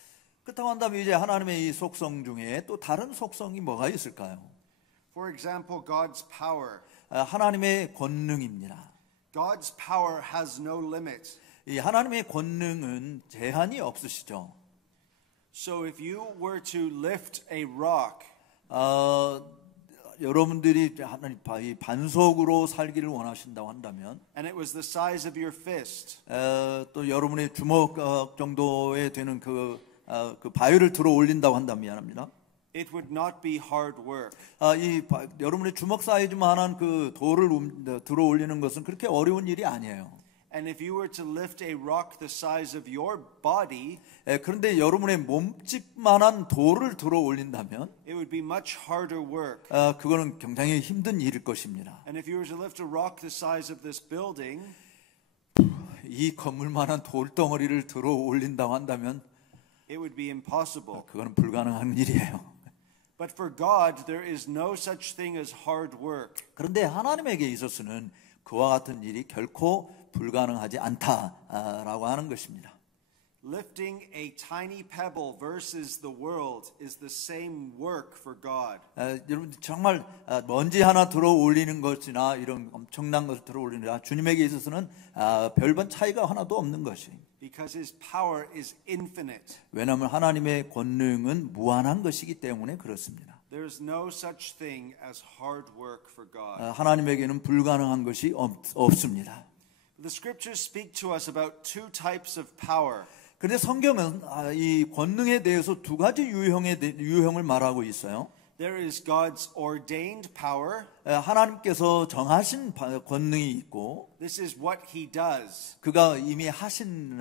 그렇다고 한다면 이제 하나님의 이 속성 중에 또 다른 속성이 뭐가 있을까요? For example, God's power. 하나님의 권능입니다. God's power has no limit. 이 하나님의 권능은 제한이 없으시죠. So if you were to lift a rock, 여러분들이 반석으로 살기를 원하신다고 한다면, and it was the size of your fist, 또 여러분의 주먹 정도에 되는 그 바위를 들어 올린다고 한다면 미안합니다. it would not be hard work. 여러분의 주먹 사이즈만한 그 돌을 들어 올리는 것은 그렇게 어려운 일이 아니에요. And if you were to lift a rock the size of your body, 그런데 여러분의 몸집만한 돌을 들어 올린다면 it would be much harder work. 그거는 굉장히 힘든 일일 것입니다. And if you were to lift a rock the size of this building, 이 건물만한 돌덩어리를 들어 올린다고 한다면 it would be impossible. 그거는 불가능한 일이에요. But for God, there is no such thing as hard work. 그런데 하나님에게 있어서는 그와 같은 일이 결코 불가능하지 않다라고 하는 것입니다. Lifting a tiny pebble versus the world is the same work for God. 여러분 정말 먼지 하나 들어 올리는 것이나 이런 엄청난 것을 들어 올리느라 주님에게 있어서는 별반 차이가 하나도 없는 것이. Because his power is infinite. 왜냐하면 하나님의 권능은 무한한 것이기 때문에 그렇습니다. There is no such thing as hard work for God. 하나님에게는 불가능한 것이 없습니다. The scriptures speak to us about two types of power. 그런데 성경은 이 권능에 대해서 두 가지 유형을 말하고 있어요. There is God's ordained power. 하나님께서 정하신 권능이 있고, This is what he does. 그가 이미 하신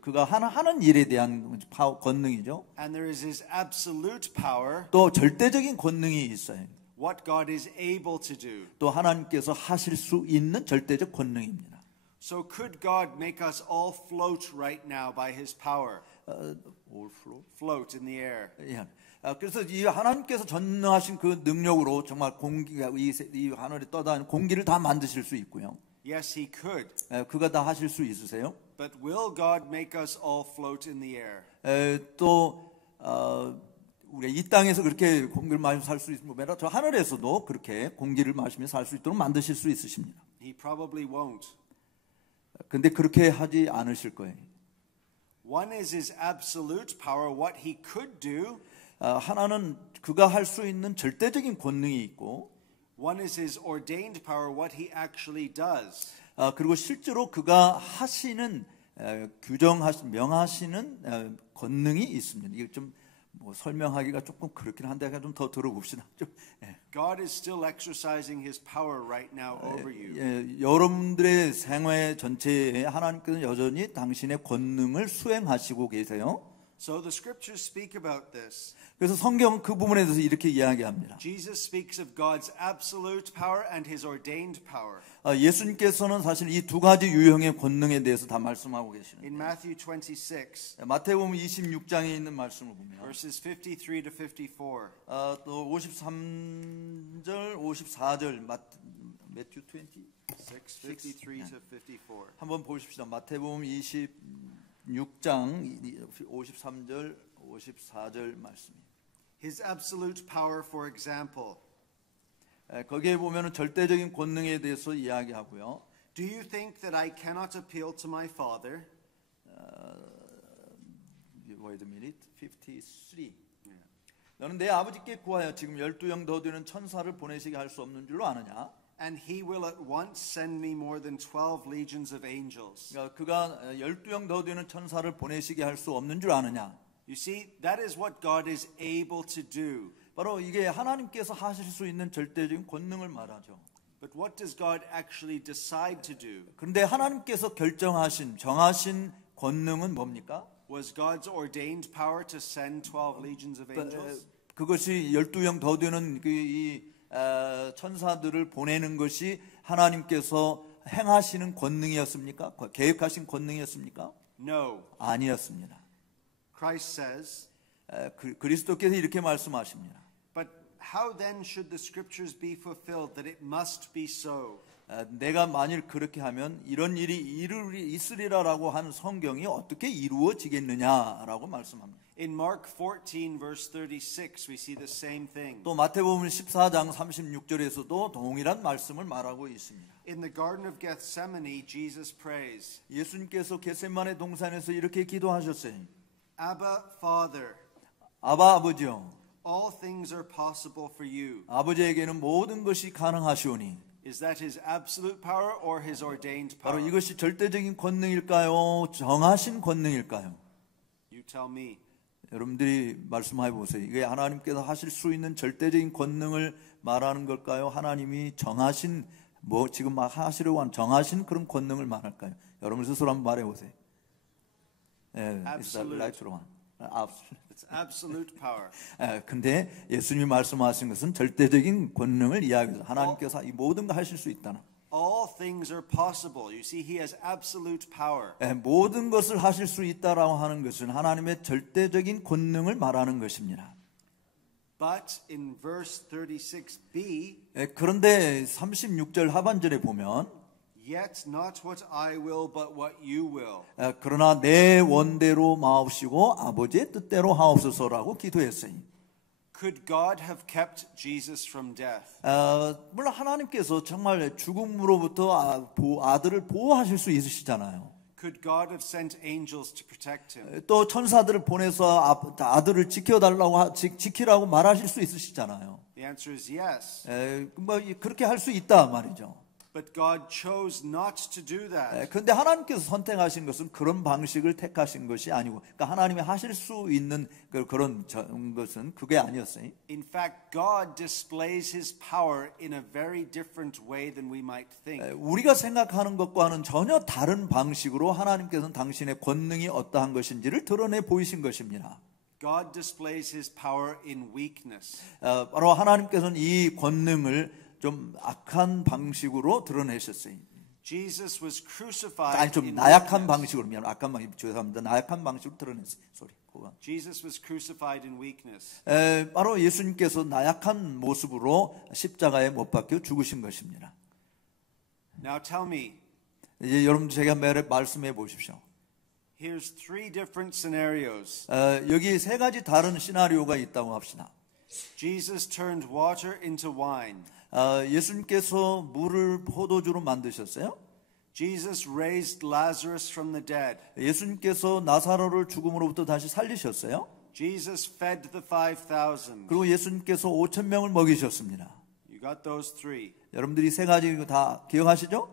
그가 하는 일에 대한 권능이죠. And there is his absolute power. 또 절대적인 권능이 있어요. What God is able to do. 또 하나님께서 하실 수 있는 절대적 권능입니다. So could God make us all float right now by his power? Float in the air. 그래서 이 하나님께서 전능하신 그 능력으로 정말 공기가 이 하늘에 떠다니는 공기를 다 만드실 수 있고요. Yes, he could. 그가 다 하실 수 있으세요? But will God make us all float in the air? 또 우리가 이 땅에서 그렇게 공기를 마시며 살 수 있으면 저 하늘에서도 그렇게 공기를 마시며 살 수 있도록 만드실 수 있으십니다. He probably won't. 근데 그렇게 하지 않으실 거예요. One is his absolute power, what he could do. 하나는 그가 할 수 있는 절대적인 권능이 있고, One is his ordained power, what he actually does. 그리고 실제로 그가 하시는 명하시는 권능이 있습니다. 이게 좀 설명하기가 조금 그렇긴 한데 좀 더 들어봅시다. God is still exercising his power right now over you. 여러분들의 생애 전체에 하나님께서는 여전히 당신의 권능을 수행하시고 계세요. So the scriptures speak about this. 그래서 성경은 그 부분에 대해서 이렇게 이야기합니다. Jesus speaks of God's absolute power and his ordained power. 예수님께서는 사실 이 두 가지 유형의 권능에 대해서 다 말씀하고 계시는데, In Matthew 26, 마태복음 26장에 있는 말씀을 보면 verses 53 to 54. 또 53절, 54절 Matthew 26, 53 to 54. 한번 보십시다. 마태복음 26장 53절, 54절 말씀. His absolute power, for example. 거기에 보면은 절대적인 권능에 대해서 이야기하고요. Do you think that I cannot appeal to my Father? Wait a minute. 53. 너는 내 아버지께 구하여 지금 12영 더 되는 천사를 보내시게 할 수 없는 줄로 아느냐? And he will at once send me more than 12 legions of angels. 그가 12영 더 되는 천사를 보내시게 할 수 없는 줄 아느냐? You see, that is what God is able to do. 바로 이게 하나님께서 하실 수 있는 절대적인 권능을 말하죠. But what does God actually decide to do? 그런데 하나님께서 정하신 권능은 뭡니까? Was God's ordained power to send 12 legions of angels? 그것이 12영 더 되는 이 천사들을 보내는 것이 하나님께서 행하시는 권능이었습니까? 계획하신 권능이었습니까? No. 아니었습니다. Christ says, 그리스도께서 이렇게 말씀하십니다. But how then should the scriptures be fulfilled that it must be so? 내가 만일 그렇게 하면 이런 일이 있으리라라고 하는 성경이 어떻게 이루어지겠느냐라고 말씀합니다. In Mark 14 verse 36 we see the same thing. 또 마태복음 14장 36절에서도 동일한 말씀을 말하고 있습니다. In the Garden of Gethsemane, Jesus prays, 예수님께서 겟세마네 동산에서 이렇게 기도하셨어요. Abba, Father, 아바 아버지요, all things are possible for you. 아버지에게는 모든 것이 가능하시오니. Is that his absolute power or his ordained 바로 power? 이것이 절대적인 권능일까요? 정하신 권능일까요? You tell me. 여러분들이 말씀해 보세요. 이게 하나님께서 하실 수 있는 절대적인 권능을 말하는 걸까요? 하나님이 정하신 뭐 지금 막 하시려고 한 정하신 그런 권능을 말할까요? 여러분 스스로 한번 말해 보세요. 예, 라이트로만. It's absolute power. 근데 예수님이 말씀하신 것은 절대적인 권능을 이야기해서 하나님께서 이 모든 거 하실 수 있다는. All things are possible. You see, he has absolute power. 모든 것을 하실 수 있다라고 하는 것은 하나님의 절대적인 권능을 말하는 것입니다. But in verse 36b, 그런데 36절 하반절에 보면 yet not what I will, but what you will. 그러나 내 원대로 마옵시고 아버지의 뜻대로 하옵소서라고 기도했어요. Could God have kept Jesus from death? 물론 하나님께서 정말 죽음으로부터 아들을 보호하실 수 있으시잖아요. Could God have sent angels to protect him? 또 천사들을 보내서 아들을 지키라고 말하실 수 있으시잖아요. The answer is yes. 뭐 그렇게 할 수 있다 말이죠. But God chose not to do that. 그런데 하나님께서 선택하신 것은 그런 방식을 택하신 것이 아니고, 그러니까 하나님이 하실 수 있는 그런 것은 그게 아니었어요. In fact, God displays his power in a very different way than we might think. 우리가 생각하는 것과는 전혀 다른 방식으로 하나님께서는 당신의 권능이 어떠한 것인지를 드러내 보이신 것입니다. God displays his power in weakness. 바로 하나님께서는 이 권능을 좀 악한 방식으로 드러내셨어요. Jesus was crucified. 아니 좀 나약한 방식으로 악한 방식 죄송합니다. 나약한 방식으로 드러냈어요. Jesus was crucified in weakness. 바로 예수님께서 나약한 모습으로 십자가에 못 박혀 죽으신 것입니다. Now tell me. 이제 여러분 제가 말씀해 보십시오. Here's three different scenarios. 여기 세 가지 다른 시나리오가 있다고 합시다. Jesus turned water into wine. 예수님께서 물을 포도주로 만드셨어요. Jesus raised Lazarus from the dead. 예수님께서 나사로를 죽음으로부터 다시 살리셨어요. Jesus fed the 5,000. 그리고 예수님께서 5천 명을 먹이셨습니다. You got those three. 여러분들이 세 가지 다 기억하시죠?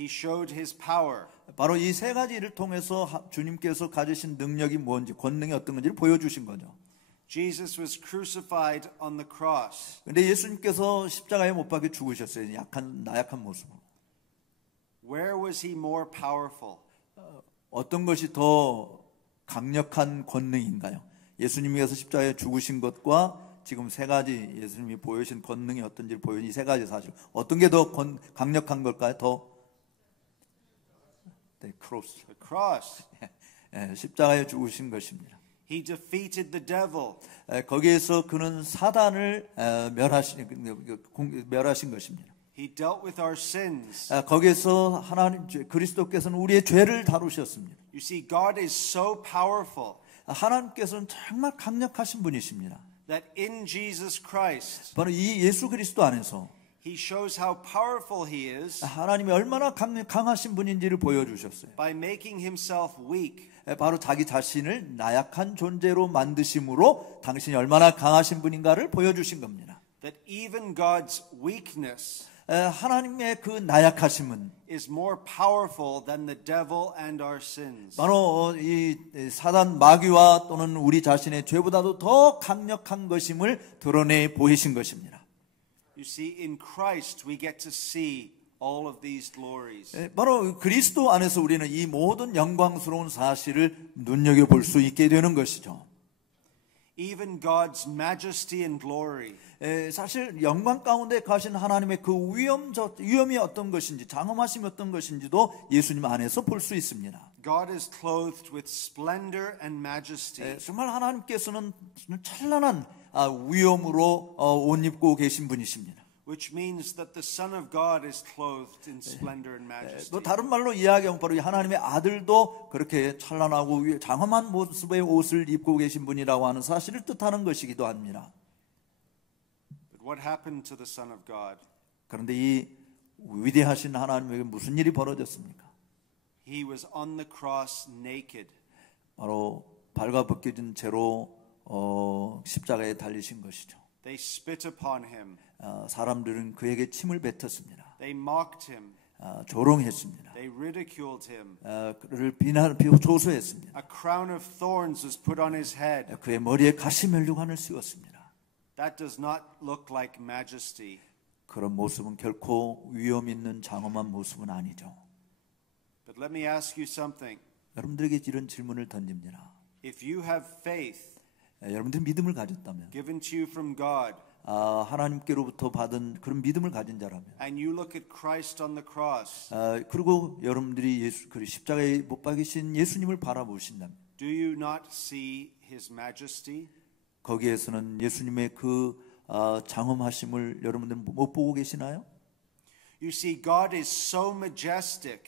He showed his power. 바로 이 세 가지를 통해서 주님께서 가지신 능력이 뭔지, 권능이 어떤 건지를 보여주신 거죠. Jesus was crucified on the cross. 근데 예수님께서 십자가에 못 박혀 죽으셨어요. 나약한 모습으로. Where was he more powerful? 어떤 것이 더 강력한 권능인가요? 예수님께서 십자가에 죽으신 것과 지금 세 가지 예수님이 보여주신 권능이 어떤지를 보여준 이 세 가지 사실. 어떤 게 더 강력한 걸까요? 더 크로스. The cross. 십자가에 죽으신 것입니다. He defeated the devil. 거기에서 그는 사단을 멸하신 것입니다. He dealt with our sins. 거기에서 하나님 그리스도께서는 우리의 죄를 다루셨습니다. You see, God is so powerful. 하나님께서는 정말 강력하신 분이십니다. That in Jesus Christ, 바로 이 예수 그리스도 안에서 He shows how powerful He is 하나님이 얼마나 강하신 분인지를 보여주셨어요. by making Himself weak. 바로 자기 자신을 나약한 존재로 만드심으로 당신이 얼마나 강하신 분인가를 보여주신 겁니다. That even God's weakness 하나님의 그 나약하심은 is more powerful than the devil and our sins. 바로 이 사단 마귀와 또는 우리 자신의 죄보다도 더 강력한 것임을 드러내 보이신 것입니다. You see, in Christ we get to see all of these glories. 바로 그리스도 안에서 우리는 이 모든 영광스러운 사실을 눈여겨볼 수 있게 되는 것이죠. Even God's majesty and glory. 사실 영광 가운데 가신 하나님의 그 위엄이 어떤 것인지 장엄하심이 어떤 것인지도 예수님 안에서 볼 수 있습니다. God is clothed with splendor and majesty. 정말 하나님께서는 찬란한 위엄으로 옷 입고 계신 분이십니다. Which means that the Son of God is clothed in splendor and majesty. 또 다른 말로 이야기하면 바로 하나님의 아들도 그렇게 찬란하고 장엄한 모습의 옷을 입고 계신 분이라고 하는 사실을 뜻하는 것이기도 합니다. But what happened to the Son of God? 그런데 이 위대하신 하나님에게 무슨 일이 벌어졌습니까? He was on the cross naked. 바로 발가벗겨진 채로 십자가에 달리신 것이죠. They spit upon him. 사람들은 그에게 침을 뱉었습니다. They mocked him. 조롱했습니다. They ridiculed him. 그를 조소했습니다. A crown of thorns was put on his head. 그의 머리에 가시면류관을 씌웠습니다. That does not look like majesty. 그런 모습은 결코 위엄 있는 장엄한 모습은 아니죠. But let me ask you something. 여러분들에게 이런 질문을 던집니다. If you have faith 여러분들이 믿음을 가졌다면, given to you from God, 하나님께로부터 받은 그런 믿음을 가진 자라면, and you look at Christ on the cross, 그리고 여러분들이 그 십자가에 못 박이신 예수님을 바라보신다면, do you not see His majesty? 거기에서는 예수님의 그 장엄하심을 여러분들 못 보고 계시나요? You see, God is so majestic.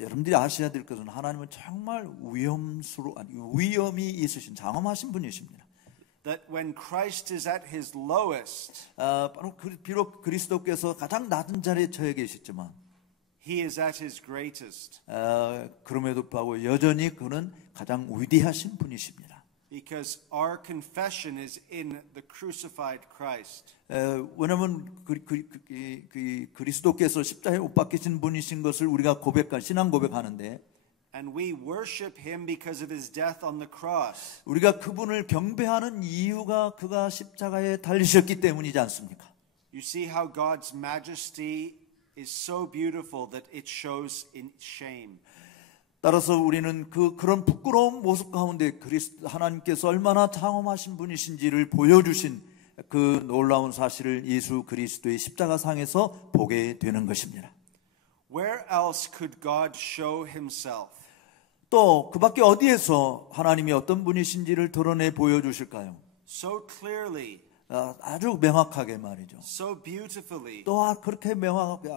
여러분들이 아셔야 될 것은 하나님은 정말 위엄이 있으신 장엄하신 분이십니다. That when Christ is at His lowest, 바로 비록 그리스도께서 가장 낮은 자리에 처해 계시지만, He is at His greatest. 그럼에도 불구하고 여전히 그는 가장 위대하신 분이십니다. Because our confession is in the crucified Christ. 왜냐하면 그리스도께서 십자가에 못 박히신 분이신 것을 우리가 신앙 고백하는데, And we worship Him because of His death on the cross. 우리가 그분을 경배하는 이유가 그가 십자가에 달리셨기 때문이지 않습니까? You see how God's majesty is so beautiful that it shows in shame. 따라서 우리는 그런 부끄러운 모습 가운데 하나님께서 얼마나 장엄하신 분이신지를 보여주신 그 놀라운 사실을 예수 그리스도의 십자가상에서 보게 되는 것입니다. Where else could God show Himself? 또 그 밖에 어디에서 하나님이 어떤 분이신지를 드러내 보여주실까요? So clearly, 아주 명확하게 말이죠. so beautifully, 또 그렇게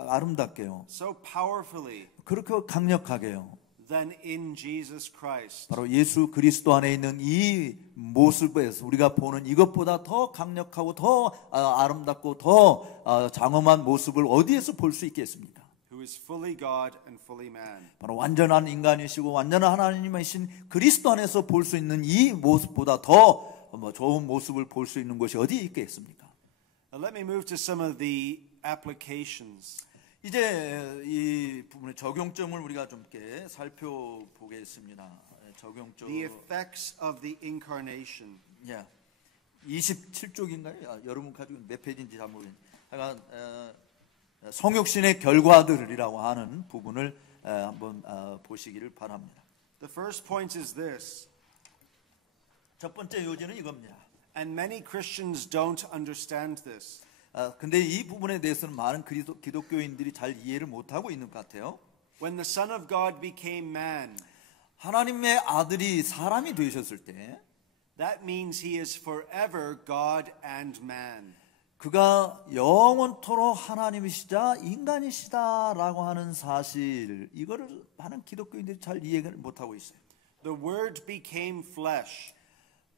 아름답게요. so powerfully, 그렇게 강력하게요. than in Jesus Christ. 바로 예수 그리스도 안에 있는 이 모습에서 우리가 보는 이것보다 더 강력하고 더 아름답고 더 장엄한 모습을 어디에서 볼 수 있겠습니까? Who is fully God and fully man. 바로 완전한 인간이시고 완전한 하나님이신 그리스도 안에서 볼 수 있는 이 모습보다 더 좋은 모습을 볼 수 있는 곳이 어디 있겠습니까? Now let me move to some of the applications. 이제 이 부분의 적용점을 우리가 좀 이렇게 살펴보겠습니다. 적용점. The effects of the incarnation. 27쪽인가요? 여러분 가지고 몇 페이지인지 잘 모르겠는데, 하여간 성육신의 결과들이라고 하는 부분을 한번 보시기를 바랍니다. The first point is this. 첫 번째 요지는 이겁니다. And many Christians don't understand this. 근데 이 부분에 대해서는 많은 기독교인들이 잘 이해를 못하고 있는 것 같아요. When the Son of God became man, 하나님의 아들이 사람이 되셨을 때, that means He is forever God and man. 그가 영원토록 하나님이시자 인간이시다라고 하는 사실, 이거를 많은 기독교인들이 잘 이해를 못하고 있어요. The Word became flesh.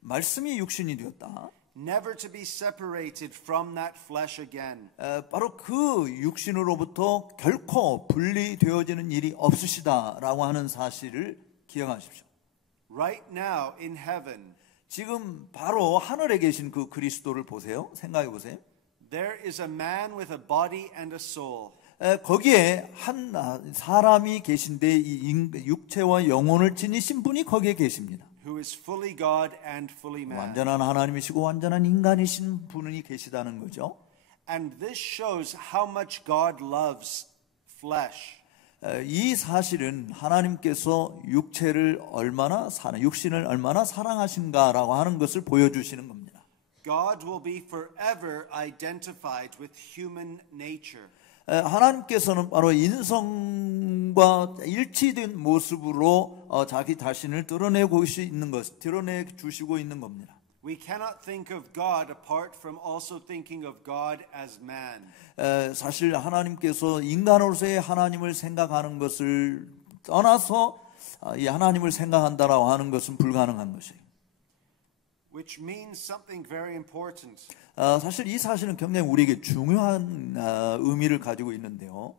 말씀이 육신이 되었다. Never to be separated from that flesh again. 바로 그 육신으로부터 결코 분리되어지는 일이 없으시다라고 하는 사실을 기억하십시오. Right now in heaven, 지금 바로 하늘에 계신 그 그리스도를 보세요. 생각해 보세요. there is a man with a body and a soul. 거기에 한 사람이 계신데 이 육체와 영혼을 지니신 분이 거기에 계십니다. Who is fully God and fully man. 완전한 하나님이시고 완전한 인간이신 분이 계시다는 거죠. And this shows how much God loves flesh. 이 사실은 하나님께서 육신을 얼마나 사랑하신가라고 하는 것을 보여주시는 겁니다. God will be forever identified with human nature. 하나님께서는 바로 인성과 일치된 모습으로 자기 자신을 드러내 주시고 있는 겁니다. We cannot think of God apart from also thinking of God as man. 사실 하나님께서 인간으로서의 하나님을 생각하는 것을 떠나서 이 하나님을 생각한다라고 하는 것은 불가능한 것이에요. Which means something very important. 사실 이 사실은 굉장히 우리에게 중요한 의미를 가지고 있는데요.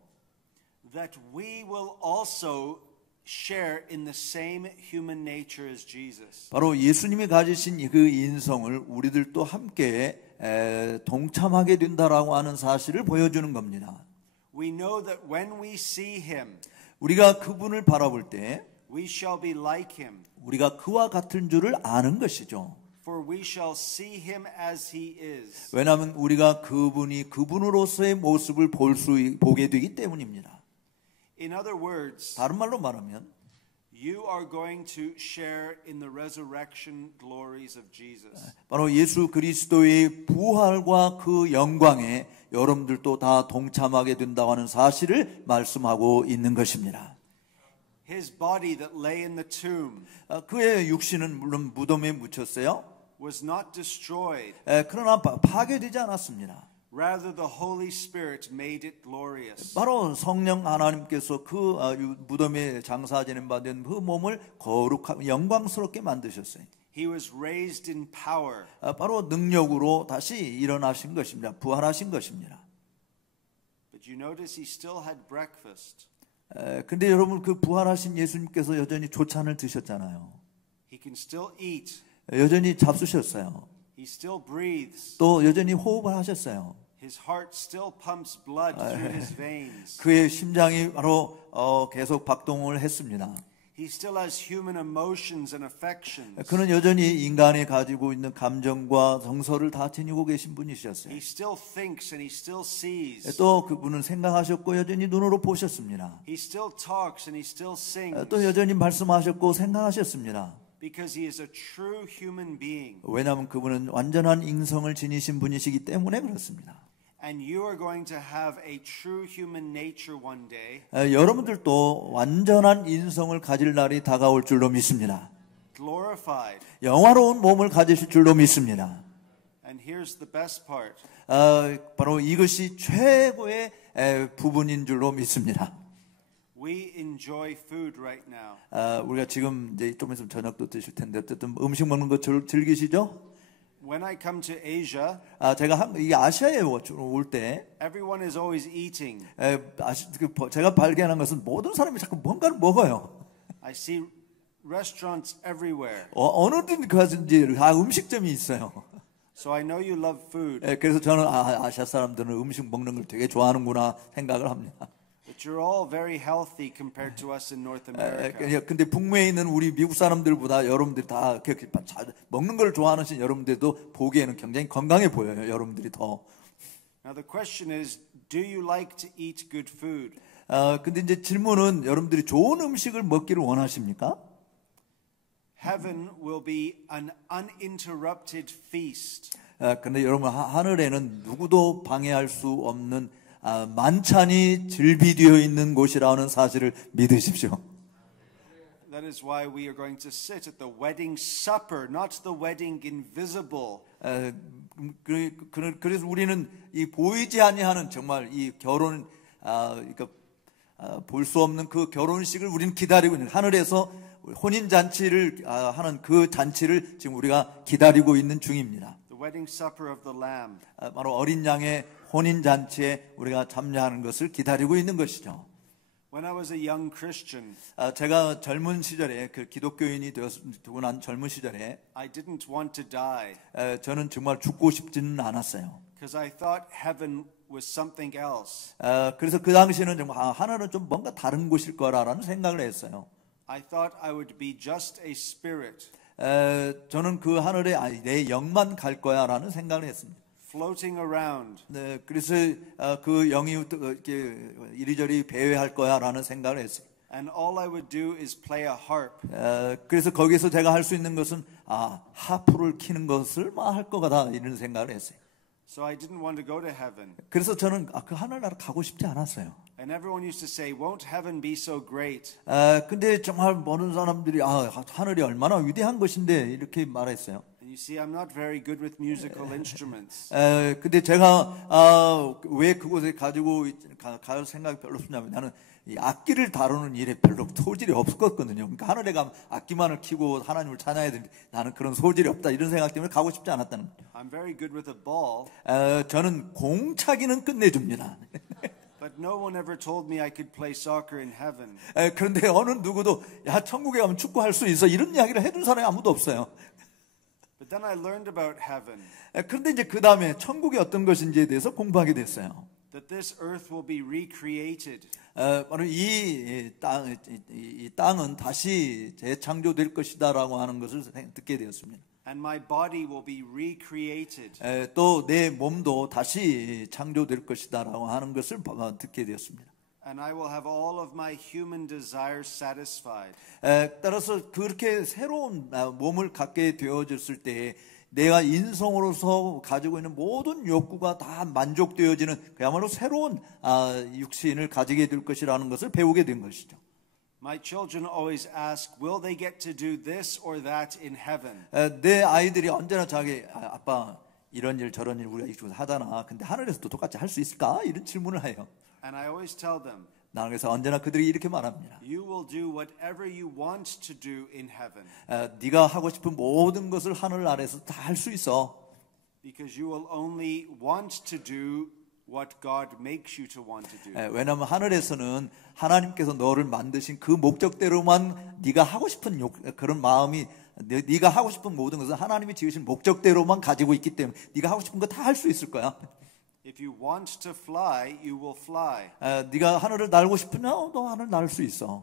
That we will also share in the same human nature as Jesus. 바로 예수님이 가지신 그 인성을 우리들도 함께 동참하게 된다라고 하는 사실을 보여주는 겁니다. we know that when we see him, 우리가 그분을 바라볼 때 we shall be like him, 우리가 그와 같은 줄을 아는 것이죠. for we shall see him as he is. 왜냐하면 우리가 그분이 그분으로서의 모습을 보게 되기 때문입니다. In other words, 다른 말로 말하면 you are going to share in the resurrection glories of Jesus. 바로 예수 그리스도의 부활과 그 영광에 여러분들도 다 동참하게 된다고 하는 사실을 말씀하고 있는 것입니다. His body that lay in the tomb 그의 육신은 물론 무덤에 묻혔어요. was not destroyed. 그러나 파괴되지 않았습니다. Rather, the Holy Spirit made it glorious. 바로 성령 하나님께서 그 무덤에 장사지는 바 된 그 몸을 거룩하고 영광스럽게 만드셨어요. He was raised in power. 바로 능력으로 다시 일어나신 것입니다. 부활하신 것입니다. But you notice he still had breakfast. 근데 여러분 그 부활하신 예수님께서 여전히 조찬을 드셨잖아요. He can still eat. 여전히 잡수셨어요. He still breathes. 또 여전히 호흡을 하셨어요. His heart still pumps blood through his veins. 그의 심장이 바로 계속 박동을 했습니다. He still has human emotions and affections. 그는 여전히 인간이 가지고 있는 감정과 정서를 다 지니고 계신 분이셨어요. He still thinks and he still sees. 또 그분은 생각하셨고 여전히 눈으로 보셨습니다. He still talks and he still sings. 또 여전히 말씀하셨고 생각하셨습니다. Because he is a true human being. 왜냐하면 그분은 완전한 인성을 지니신 분이시기 때문에 그렇습니다. And you are going to have a true human nature one day. 여러분들도 완전한 인성을 가질 날이 다가올 줄로 믿습니다. Glorified. 영화로운 몸을 가지실 줄로 믿습니다. And here's the best part. 바로 이것이 최고의 부분인 줄로 믿습니다. We enjoy food right now. 우리가 지금 이제 좀 있으면 저녁도 드실 텐데 어쨌든 음식 먹는 거 즐기시죠? When I come to Asia, 제가 이 아시아에 올 때 everyone is always eating. 제가 발견한 것은 모든 사람이 자꾸 뭔가를 먹어요. I see restaurants everywhere. 어느든 가든지 다 음식점이 있어요. So I know you love food. 그래서 저는 아시아 사람들은 음식 먹는 걸 되게 좋아하는구나 생각을 합니다. But you're all very healthy compared to us in North America. 근데 북미에 있는 우리 미국 사람들보다 여러분들이 다 먹는 걸 좋아하는 여러분들도 보기에는 굉장히 건강해 보여요. 여러분들이 더. Now the question is, do you like to eat good food? 근데 이제 질문은 여러분들이 좋은 음식을 먹기를 원하십니까? Heaven will be an uninterrupted feast. 근데 여러분 하늘에는 누구도 방해할 수 없는 만찬이 즐비되어 있는 곳이라는 사실을 믿으십시오. That is why we are going to sit at the wedding supper, not the wedding invisible. 그래서 우리는 이 보이지 아니하는 정말 이 결혼, 그러니까 볼 수 없는 그 결혼식을 우리는 기다리고 있는 하늘에서 혼인 잔치를 하는 그 잔치를 지금 우리가 기다리고 있는 중입니다. The wedding supper of the Lamb. 바로 어린 양의 혼인 잔치에 우리가 참여하는 것을 기다리고 있는 것이죠. When I was a young Christian, 제가 젊은 시절에 그 기독교인이 되고 난 젊은 시절에 I didn't want to die. 저는 정말 죽고 싶지는 않았어요. Because I thought heaven was something else. 그래서 그 당시에는 정말 하늘은 좀 뭔가 다른 곳일 거라는 생각을 했어요. I thought I would be just a spirit. 저는 그 하늘에 내 영만 갈 거야라는 생각을 했습니다. Floating around. 네, 그래서 그 영이 이렇게 이리저리 배회할 거야라는 생각을 했어요. And all I would do is play a harp. 그래서 거기서 제가 할 수 있는 것은 하프를 키는 것을 할 것 같다 이런 생각을 했어요. So I didn't want to go to heaven. 그래서 저는 그 하늘나라 가고 싶지 않았어요. And everyone used to say, "Won't heaven be so great?" 근데 정말 모든 사람들이 하늘이 얼마나 위대한 것인데 이렇게 말했어요. And you see, I'm not very good with musical instruments. 근데 제가 왜 그곳에 가지고 갈 생각이 별로 없냐면 나는 이 악기를 다루는 일에 별로 소질이 없었거든요. 그러니까 하늘에 가면 악기만을 키고 하나님을 찬양해야 되는데 나는 그런 소질이 없다 이런 생각 때문에 가고 싶지 않았다는 거예요. I'm very good with a ball. 저는 공차기는 끝내줍니다. But no one ever told me I could play soccer in heaven. 그런데 어느 누구도 야 천국에 가면 축구할 수 있어 이런 이야기를 해준 사람이 아무도 없어요. But then I learned about heaven. 그런데 이제 그 다음에 천국이 어떤 것인지에 대해서 공부하게 됐어요. that this earth will be recreated. 바로 이 땅은 다시 재창조될 것이다라고 하는 것을 듣게 되었습니다. And my body will be recreated. 또 내 몸도 다시 창조될 것이다라고 하는 것을 듣게 되었습니다. And I will have all of my human desires satisfied. 따라서 그렇게 새로운 몸을 갖게 되어졌을 때 내가 인성으로서 가지고 있는 모든 욕구가 다 만족되어지는 그야말로 새로운 육신을 가지게 될 것이라는 것을 배우게 된 것이죠. My children always ask, will they get to do this or that in heaven? 내 아이들이 언제나 자기 아빠 이런 일 저런 일 우리가 이쪽에서 하잖아. 근데 하늘에서도 똑같이 할 수 있을까? 이런 질문을 해요. And I always tell them, 나는 그래서 언제나 그들이 이렇게 말합니다. you will do whatever you want to do in heaven. 네가 하고 싶은 모든 것을 하늘 아래서 다 할 수 있어. Because you will only want to do what God makes you to want to do. 왜냐하면 하늘에서는 하나님께서 너를 만드신 그 목적대로만 네가 하고 싶은 그런 마음이 네가 하고 싶은 모든 것은 하나님이 지으신 목적대로만 가지고 있기 때문에 네가 하고 싶은 거 다 할 수 있을 거야. If you want to fly, you will fly. 네가 하늘을 날고 싶으면 너 하늘 날 수 있어.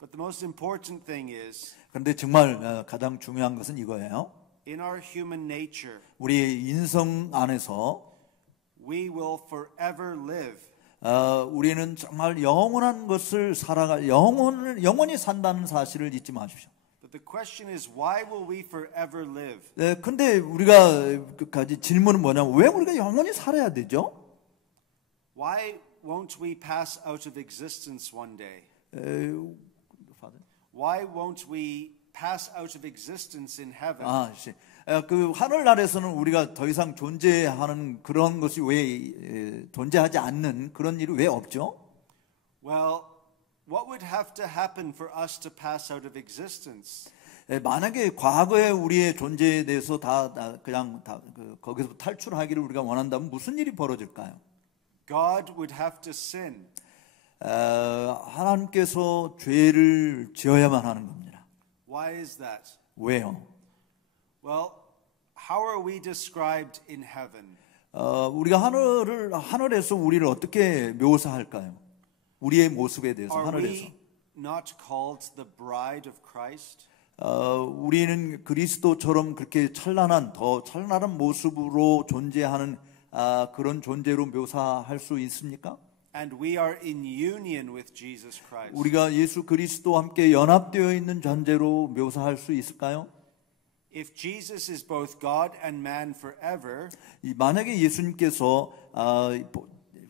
But the most important thing is, 그런데 정말 가장 중요한 것은 이거예요. in our human nature, 우리의 인성 안에서 we will forever live. 우리는 정말 영원한 것을 영원히 산다는 사실을 잊지 마십시오. But the question is, why will we forever live? 네, 근데 우리가 까지 질문은 뭐냐면 왜 우리가 영원히 살아야 되죠? Why won't we pass out of existence one day? Why won't we pass out of existence in heaven? 그 하늘나라에서는 우리가 더 이상 존재하는 그런 것이 왜 존재하지 않는 그런 일이 왜 없죠? Well, what would have to happen for us to pass out of existence? 만약에 과거에 우리의 존재에 대해서 거기서 탈출하기를 우리가 원한다면 무슨 일이 벌어질까요? God would have to sin. 하나님께서 죄를 지어야만 하는 겁니다. Why is that? 왜요? Well, how are we described in heaven? 우리가 하늘에서 우리를 어떻게 묘사할까요? 우리의 모습에 대해서 Are 하늘에서. we not called the bride of Christ? 우리는 그리스도처럼 그렇게 더 찬란한 모습으로 존재하는 그런 존재로 묘사할 수 있습니까? And we are in union with Jesus Christ. 우리가 예수 그리스도와 함께 연합되어 있는 존재로 묘사할 수 있을까요? If Jesus is both God and man forever, 만약에 예수님께서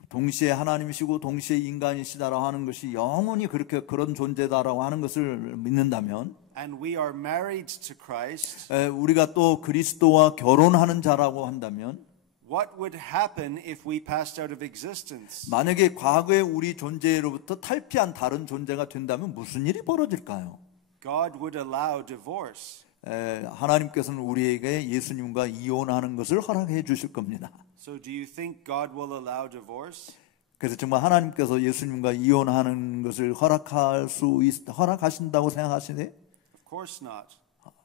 동시에 하나님이시고 동시에 인간이시다라고 하는 것이 영원히 그런 존재다라고 하는 것을 믿는다면, and we are married to Christ, 우리가 또 그리스도와 결혼하는 자라고 한다면, what would happen if we passed out of existence? 만약에 과거에 우리 존재로부터 탈피한 다른 존재가 된다면 무슨 일이 벌어질까요? God would allow divorce. 하나님께서는 우리에게 예수님과 이혼하는 것을 허락해 주실 겁니다. So do you think God will allow divorce? 그래서 정말 하나님께서 예수님과 이혼하는 것을 허락하신다고 생각하시네? Of course not.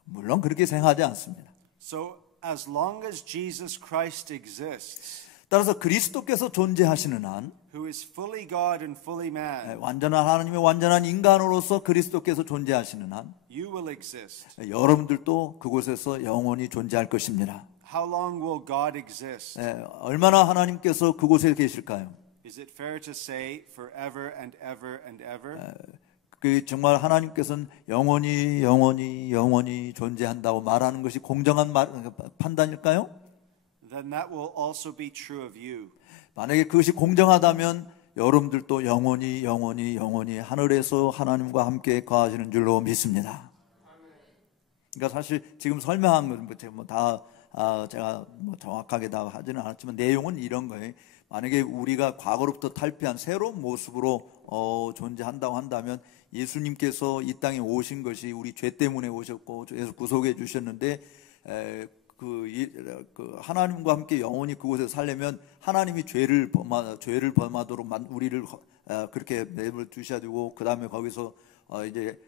물론 그렇게 생각하지 않습니다. So as long as Jesus Christ exists, 따라서 그리스도께서 존재하시는 한, who is fully God and fully man, 완전한 하나님의 완전한 인간으로서 그리스도께서 존재하시는 한, you will exist. 여러분들도 그곳에서 영원히 존재할 것입니다. How long will God exist? 얼마나 하나님께서 그곳에 계실까요? Is it fair to say forever and ever and ever? 정말 하나님께서는 영원히 존재한다고 말하는 것이 공정한 판단일까요? Then that will also be true of you. 만약에 그것이 공정하다면 여러분들도 영원히 하늘에서 하나님과 함께 거하시는 줄로 믿습니다. 그러니까 사실 지금 설명한 건 제가 정확하게 다 하지는 않았지만 내용은 이런 거예요. 만약에 우리가 과거로부터 탈피한 새로운 모습으로 존재한다고 한다면 예수님께서 이 땅에 오신 것이 우리 죄 때문에 오셨고 죄에서 구속해 주셨는데 하나님과 함께 영원히 그곳에 살려면 하나님이 죄를 범하도록 우리를 그렇게 내버려 두셔야 되고, 그 다음에 거기서 이제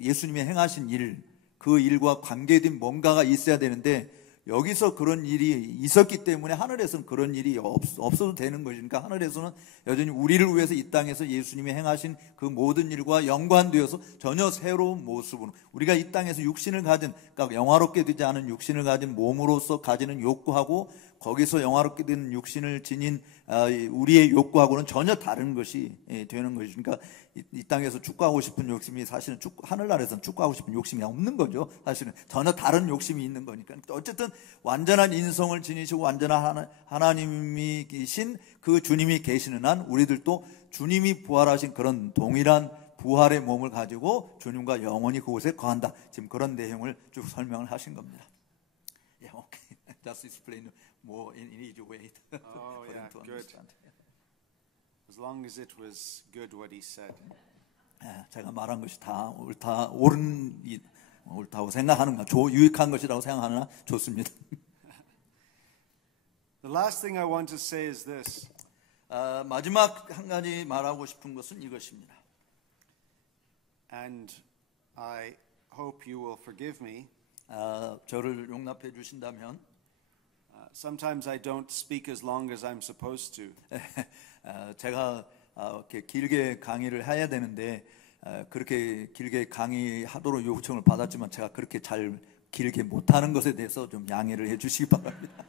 예수님이 행하신 그 일과 관계된 뭔가가 있어야 되는데, 여기서 그런 일이 있었기 때문에 하늘에서는 그런 일이 없어도 되는 것이니까 하늘에서는 여전히 우리를 위해서 이 땅에서 예수님이 행하신 그 모든 일과 연관되어서 전혀 새로운 모습으로 우리가 이 땅에서 육신을 가진, 그러니까 영화롭게 되지 않은 육신을 가진 몸으로서 가지는 욕구하고 거기서 영화롭게 된 육신을 지닌 우리의 욕구하고는 전혀 다른 것이 되는 것이니까 이 땅에서 축구하고 싶은 욕심이 사실은 하늘나라에서는 축구하고 싶은 욕심이 없는 거죠. 사실은 전혀 다른 욕심이 있는 거니까. 어쨌든 완전한 인성을 지니시고 완전한 하나님이신 그 주님이 계시는 한 우리들도 주님이 부활하신 그런 동일한 부활의 몸을 가지고 주님과 영원히 그곳에 거한다. 지금 그런 내용을 쭉 설명을 하신 겁니다. Yeah, okay. Just explain more in each way. Oh, yeah, good. As long as it was good what he said. 제가 말한 것이 다 옳다고 생각하는 거, 유익한 것이라고 생각하나 좋습니다. The last thing I want to say is this. 마지막 한 가지 말하고 싶은 것은 이것입니다. And I hope you will forgive me. 저를 용납해 주신다면 Sometimes I don't speak as long as I'm supposed to. 제가 이렇게 길게 강의를 해야 되는데 그렇게 길게 강의하도록 요청을 받았지만 제가 그렇게 잘 길게 못하는 것에 대해서 좀 양해를 해주시기 바랍니다.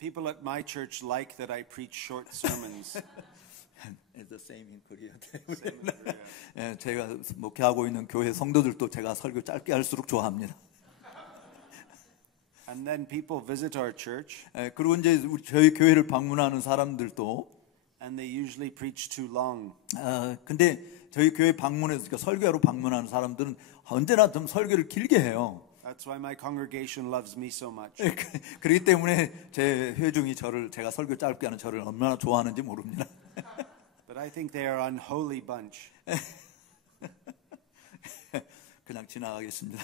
People at my church like that I preach short sermons. It's the same in Korea. 제가 목회하고 있는 교회 성도들도 제가 설교 짧게 할수록 좋아합니다. And then people visit our church. 그리고 이제 저희 교회를 방문하는 사람들도 And they usually preach too long. 근데 저희 교회 방문해서 그러니까 설교하러 방문하는 사람들은 언제나 좀 설교를 길게 해요. That's why my congregation loves me so much. 그렇기 때문에 제 회중이 제가 설교 짧게 하는 저를 얼마나 좋아하는지 모릅니다. But I think they are an unholy bunch. 그냥 지나가겠습니다.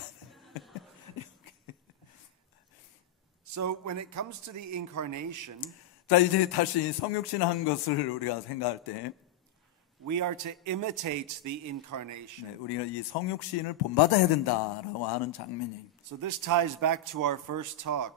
So when it comes to the incarnation, 자, 이제 다시 성육신한 것을 우리가 생각할 때 we are to imitate the incarnation. 우리가 이 성육신을 본받아야 된다라고 하는 장면이. So this ties back to our first talk.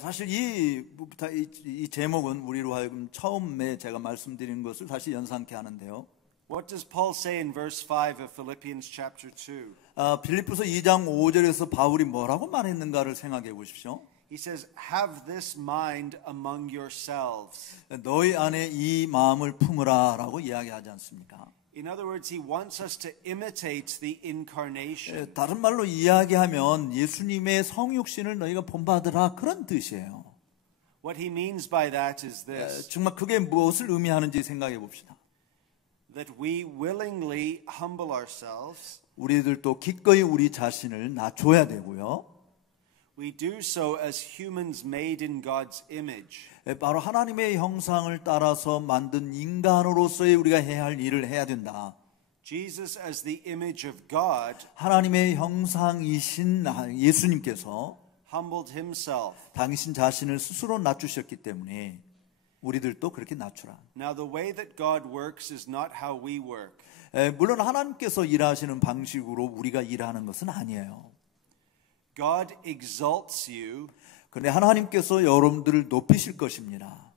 사실 이 제목은 우리로 하여금 처음에 제가 말씀드린 것을 다시 연상케 하는데요. What does Paul say in verse 5 of Philippians chapter 2? 빌립보서 2장 5절에서 바울이 뭐라고 말했는가를 생각해 보십시오. He says, "Have this mind among yourselves." 너희 안에 이 마음을 품으라라고 이야기하지 않습니까? In other words, he wants us to imitate the incarnation. 다른 말로 이야기하면 예수님의 성육신을 너희가 본받으라 그런 뜻이에요. What he means by that is this. 정말 그게 무엇을 의미하는지 생각해 봅시다. That we willingly humble ourselves. 우리들도 기꺼이 우리 자신을 낮춰야 되고요. We do so as humans made in God's image. 바로 하나님의 형상을 따라서 만든 인간으로서의 우리가 해야 할 일을 해야 된다. Jesus as the image of God 하나님의 형상이신 예수님께서 humbled himself. 당신 자신을 스스로 낮추셨기 때문에 우리들도 그렇게 낮추라. Now the way that God works is not how we work. 물론 하나님께서 일하시는 방식으로 우리가 일하는 것은 아니에요. God exalts you. 그런데 하나님께서 여러분들을 높이실 것입니다.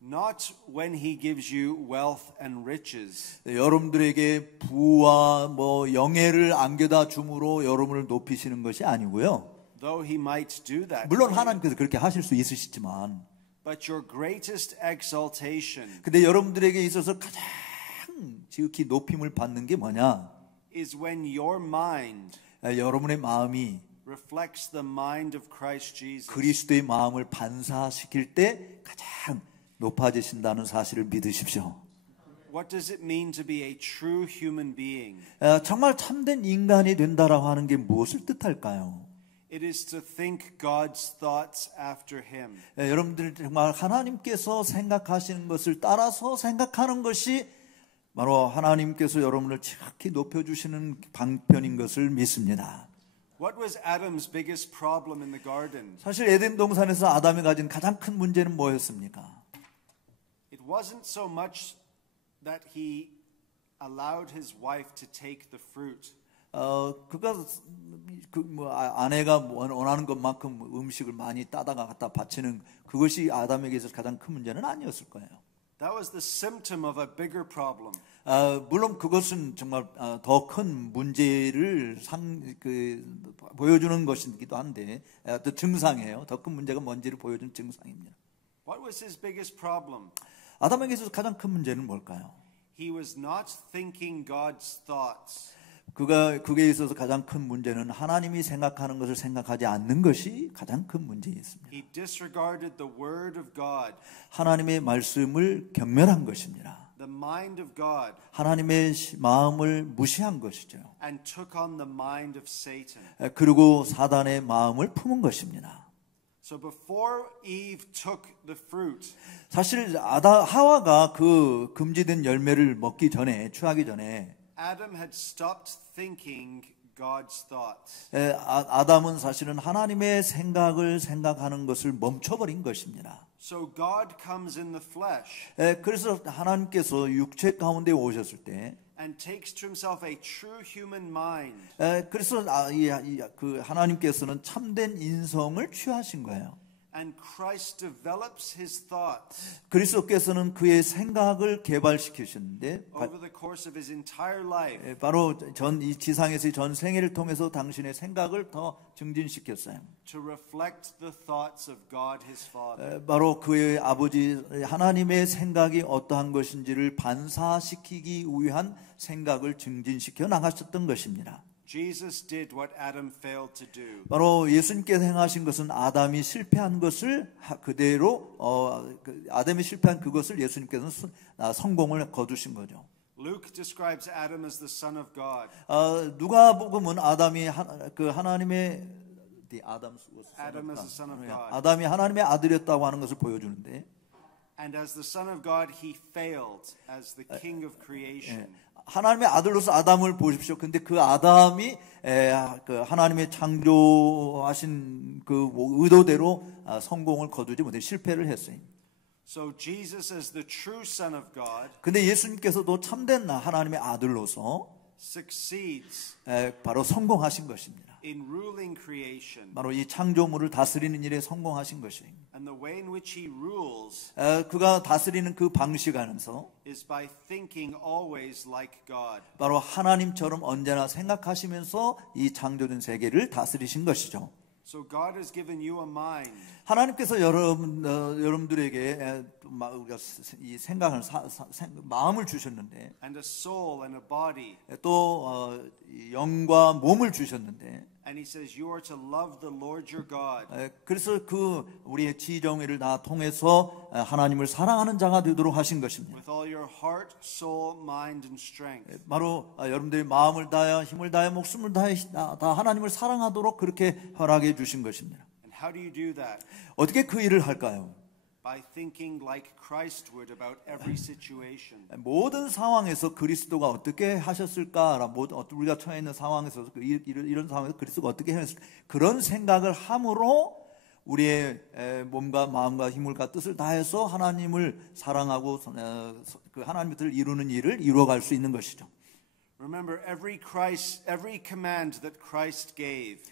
Not when he gives you wealth and riches. 여러분들에게 부와 영예를 안겨다 줌으로 여러분을 높이시는 것이 아니고요. Though he might do that. 물론 하나님께서 그렇게 하실 수 있으시지만 But your greatest exaltation 근데 여러분들에게 있어서 가장 지극히 높임을 받는 게 뭐냐? is when your mind 여러분의 마음이 reflects the mind of Christ Jesus. 그리스도의 마음을 반사시킬 때 가장 높아지신다는 사실을 믿으십시오. What does it mean to be a true human being? 정말 참된 인간이 된다라고 하는 게 무엇을 뜻할까요? It is to think God's thoughts after him. 여러분들 정말 하나님께서 생각하시는 것을 따라서 생각하는 것이 바로 하나님께서 여러분을 지극히 높여주시는 방편인 것을 믿습니다. What was Adam's biggest problem in the garden? 사실 에덴 동산에서 아담이 가진 가장 큰 문제는 뭐였습니까? It wasn't so much that he allowed his wife to take the fruit. 그가 아내가 원하는 것만큼 음식을 많이 따다가 갖다 바치는 그것이 아담에게 있어서 가장 큰 문제는 아니었을 거예요. That was the symptom of a bigger problem. 물론 그것은 정말 더 큰 문제를 보여주는 것이기도 한데 또 증상이에요. 더 큰 문제가 뭔지를 보여주는 증상입니다. What was his biggest problem? 아담에게 있어서 가장 큰 문제는 뭘까요? He was not thinking God's thoughts. 그게 있어서 가장 큰 문제는 하나님이 생각하는 것을 생각하지 않는 것이 가장 큰 문제였습니다. He disregarded the word of God, 하나님의 말씀을 경멸한 것입니다. the mind of God, 하나님의 마음을 무시한 것이죠. and took on the mind of Satan. 그리고 사단의 마음을 품은 것입니다. So before Eve took the fruit, 사실 하와가 그 금지된 열매를 먹기 전에, 취하기 전에 Adam had stopped thinking God's thoughts. 아담은 사실은 하나님의 생각을 생각하는 것을 멈춰버린 것입니다. So God comes in the flesh 그래서 하나님께서 육체 가운데 오셨을 때 and takes to himself a true human mind. 그래서 그 하나님께서는 참된 인성을 취하신 거예요. And Christ develops his thoughts 그리스도께서는 그의 생각을 개발시키셨는데 over the course of his entire life. 바로 이 지상에서의 전 생애를 통해서 당신의 생각을 더 증진시켰어요. To reflect the thoughts of God his Father. 바로 그의 아버지 하나님의 생각이 어떠한 것인지를 반사시키기 위한 생각을 증진시켜 나가셨던 것입니다. Jesus did what Adam failed to do. 바로 예수님께서 행하신 것은 아담이 실패한 것을 그대로 아담이 실패한 그것을 예수님께서는 성공을 거두신 거죠. Luke describes Adam as the son of God. 누가복음은 아담이 하나님의 Adam as the son of God. 아담이 하나님의 아들이었다고 하는 것을 보여주는데 And as the son of God he failed as the king of creation. 하나님의 아들로서 아담을 보십시오. 근데 그 아담이 그 하나님의 창조하신 그 의도대로 성공을 거두지 못해 실패를 했어요. So Jesus as the true son of God 근데 예수님께서도 참된 하나님의 아들로서 succeeds 바로 성공하신 것입니다. in ruling creation. 바로 이 창조물을 다스리는 일에 성공하신 것이에요. And the way in which he rules 그가 다스리는 그 방식 안에서 is by thinking always like God. 바로 하나님처럼 언제나 생각하시면서 이 창조된 세계를 다스리신 것이죠. So God has given you a mind. 하나님께서 여러분들에게 이 생각을 마음을 주셨는데 And a soul and a body. 또 영과 몸을 주셨는데 And he says you are to love the Lord your God. 그래서 우리의 지정의를 다 통해서 하나님을 사랑하는 자가 되도록 하신 것입니다. With all your heart, soul, mind and strength. 바로 여러분들의 마음을 다하여 힘을 다하여 목숨을 다해 다 하나님을 사랑하도록 그렇게 허락해 주신 것입니다. And how do you do that? 어떻게 그 일을 할까요? By thinking like Christ would about every situation. 모든 상황에서 그리스도가 어떻게 하셨을까? 우리가 처해 있는 상황에서 이런 상황에서 그리스도가 어떻게 했을까? 그런 생각을 함으로 우리의 몸과 마음과 힘과 뜻을 다해서 하나님을 사랑하고 그 하나님의 뜻을 이루는 일을 이루어갈 수 있는 것이죠. Remember every command that Christ gave.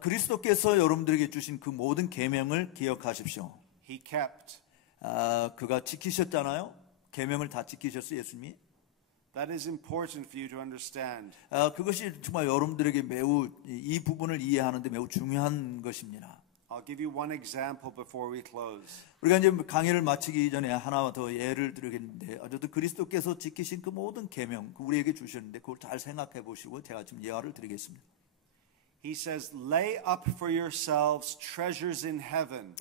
그리스도께서 여러분들에게 주신 그 모든 계명을 기억하십시오. He kept. 그가 지키셨잖아요. 계명을 다 지키셨어요, 예수님이. That is important for you to understand. 그것이 정말 여러분들에게 매우 이 부분을 이해하는데 매우 중요한 것입니다. I'll give you one example before we close. 우리가 이제 강의를 마치기 전에 하나 더 예를 들겠는데 어쨌든 그리스도께서 지키신 그 모든 계명 우리에게 주셨는데 그걸 잘 생각해 보시고 제가 지금 예화를 드리겠습니다. He says, "Lay up for yourselves treasures in heaven."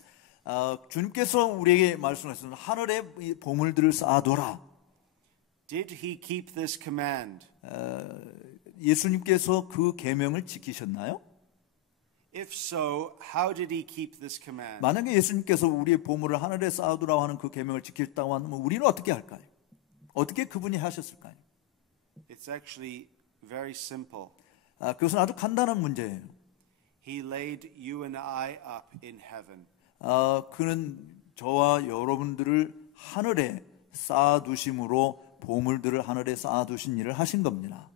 주님께서 우리에게 말씀하셨습니다. 하늘에 보물들을 쌓아둬라. Did he keep this command? 예수님께서 그 계명을 지키셨나요? If so, how did he keep this command? 만약에 예수님께서 우리의 보물을 하늘에 쌓아두라고 하는 그 계명을 지켰다고 하면 우리는 어떻게 할까요? 어떻게 그분이 하셨을까요? It's actually very simple. 그것은 아주 간단한 문제예요. He laid you and I up in heaven. 그는 저와 여러분들을 하늘에 쌓아두심으로 보물들을 하늘에 쌓아두신 일을 하신 겁니다.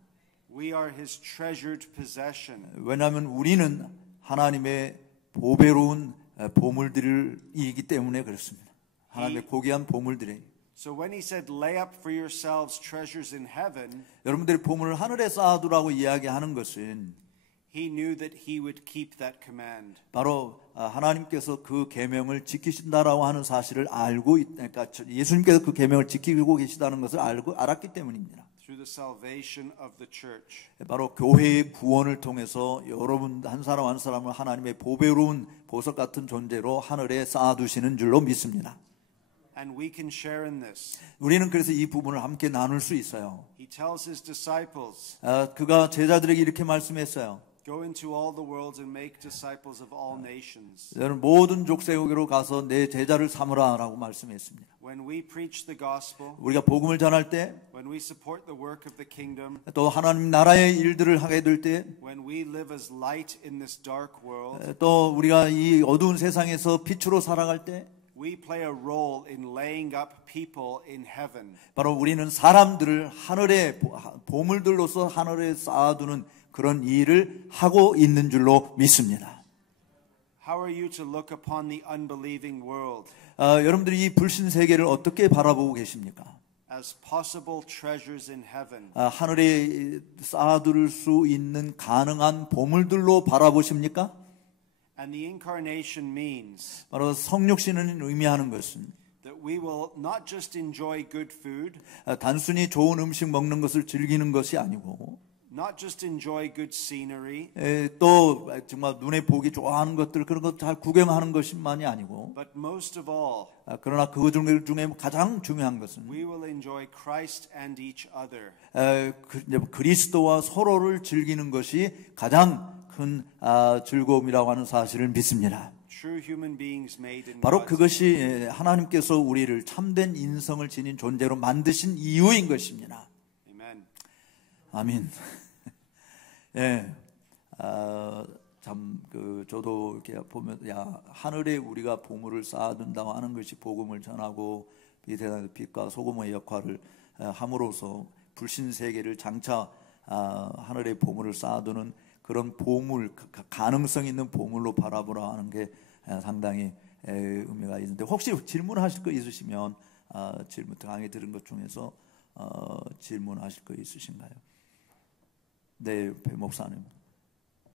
We are his treasured possession. 왜냐하면 우리는 하나님의 보배로운 보물들이기 때문에 그렇습니다. 하나님의 고귀한 보물들이. So when he said, lay up for yourselves treasures in heaven, 여러분들의 보물을 하늘에 쌓아두라고 이야기하는 것은 he knew that he would keep that command. 바로 하나님께서 그 계명을 지키신다라고 하는 사실을 알고, 그러니까 예수님께서 그 계명을 지키고 계시다는 것을 알았기 때문입니다. Through the salvation of the church. 바로 교회의 구원을 통해서 여러분 한 사람 한 사람을 하나님의 보배로운 보석 같은 존재로 하늘에 쌓아두시는 줄로 믿습니다. And we can share in this. 우리는 그래서 이 부분을 함께 나눌 수 있어요. He tells his disciples, 그가 제자들에게 이렇게 말씀했어요. go into all the world and make disciples of all nations. 여러분 모든 족쇄국으로 가서 내 제자를 삼으라라고 말씀했습니다. When we preach the gospel, 우리가 복음을 전할 때, when we support the work of the kingdom, 또 하나님 나라의 일들을 하게 될 때, when we live as light in this dark world, 또 우리가 이 어두운 세상에서 빛으로 살아갈 때, we play a role in laying up people in heaven. 바로 우리는 사람들을 하늘의 보물들로서 하늘에 쌓아두는 그런 일을 하고 있는 줄로 믿습니다. How are you to look upon the unbelieving world? 여러분들이 이 불신 세계를 어떻게 바라보고 계십니까? As possible treasures in heaven. 하늘에 쌓아둘 수 있는 가능한 보물들로 바라보십니까? And the incarnation means 바로 성육신은 의미하는 것은 that we will not just enjoy good food, 단순히 좋은 음식 먹는 것을 즐기는 것이 아니고 not just enjoy good scenery, 또 정말 눈에 보기 좋아하는 것들 그런 것 잘 구경하는 것만이 아니고 but most of all, 그러나 그 중에 가장 중요한 것은 we will enjoy Christ and each other. 그리스도와 서로를 즐기는 것이 가장 큰 즐거움이라고 하는 사실을 믿습니다. True human beings made in 바로 God's 그것이 하나님께서 우리를 참된 인성을 지닌 존재로 만드신 이유인 것입니다. Amen. 아멘. 예, 참 저도 이렇게 보면 하늘에 우리가 보물을 쌓아둔다고 하는 것이 복음을 전하고 빛과 소금의 역할을 함으로써 불신 세계를 장차 하늘의 보물을 쌓아두는 그런 보물, 가능성 있는 보물로 바라보라 하는 게 상당히 의미가 있는데 혹시 질문하실 거 있으시면 질문 강의 들은 것 중에서 질문하실 거 있으신가요? 네, 배 목사님.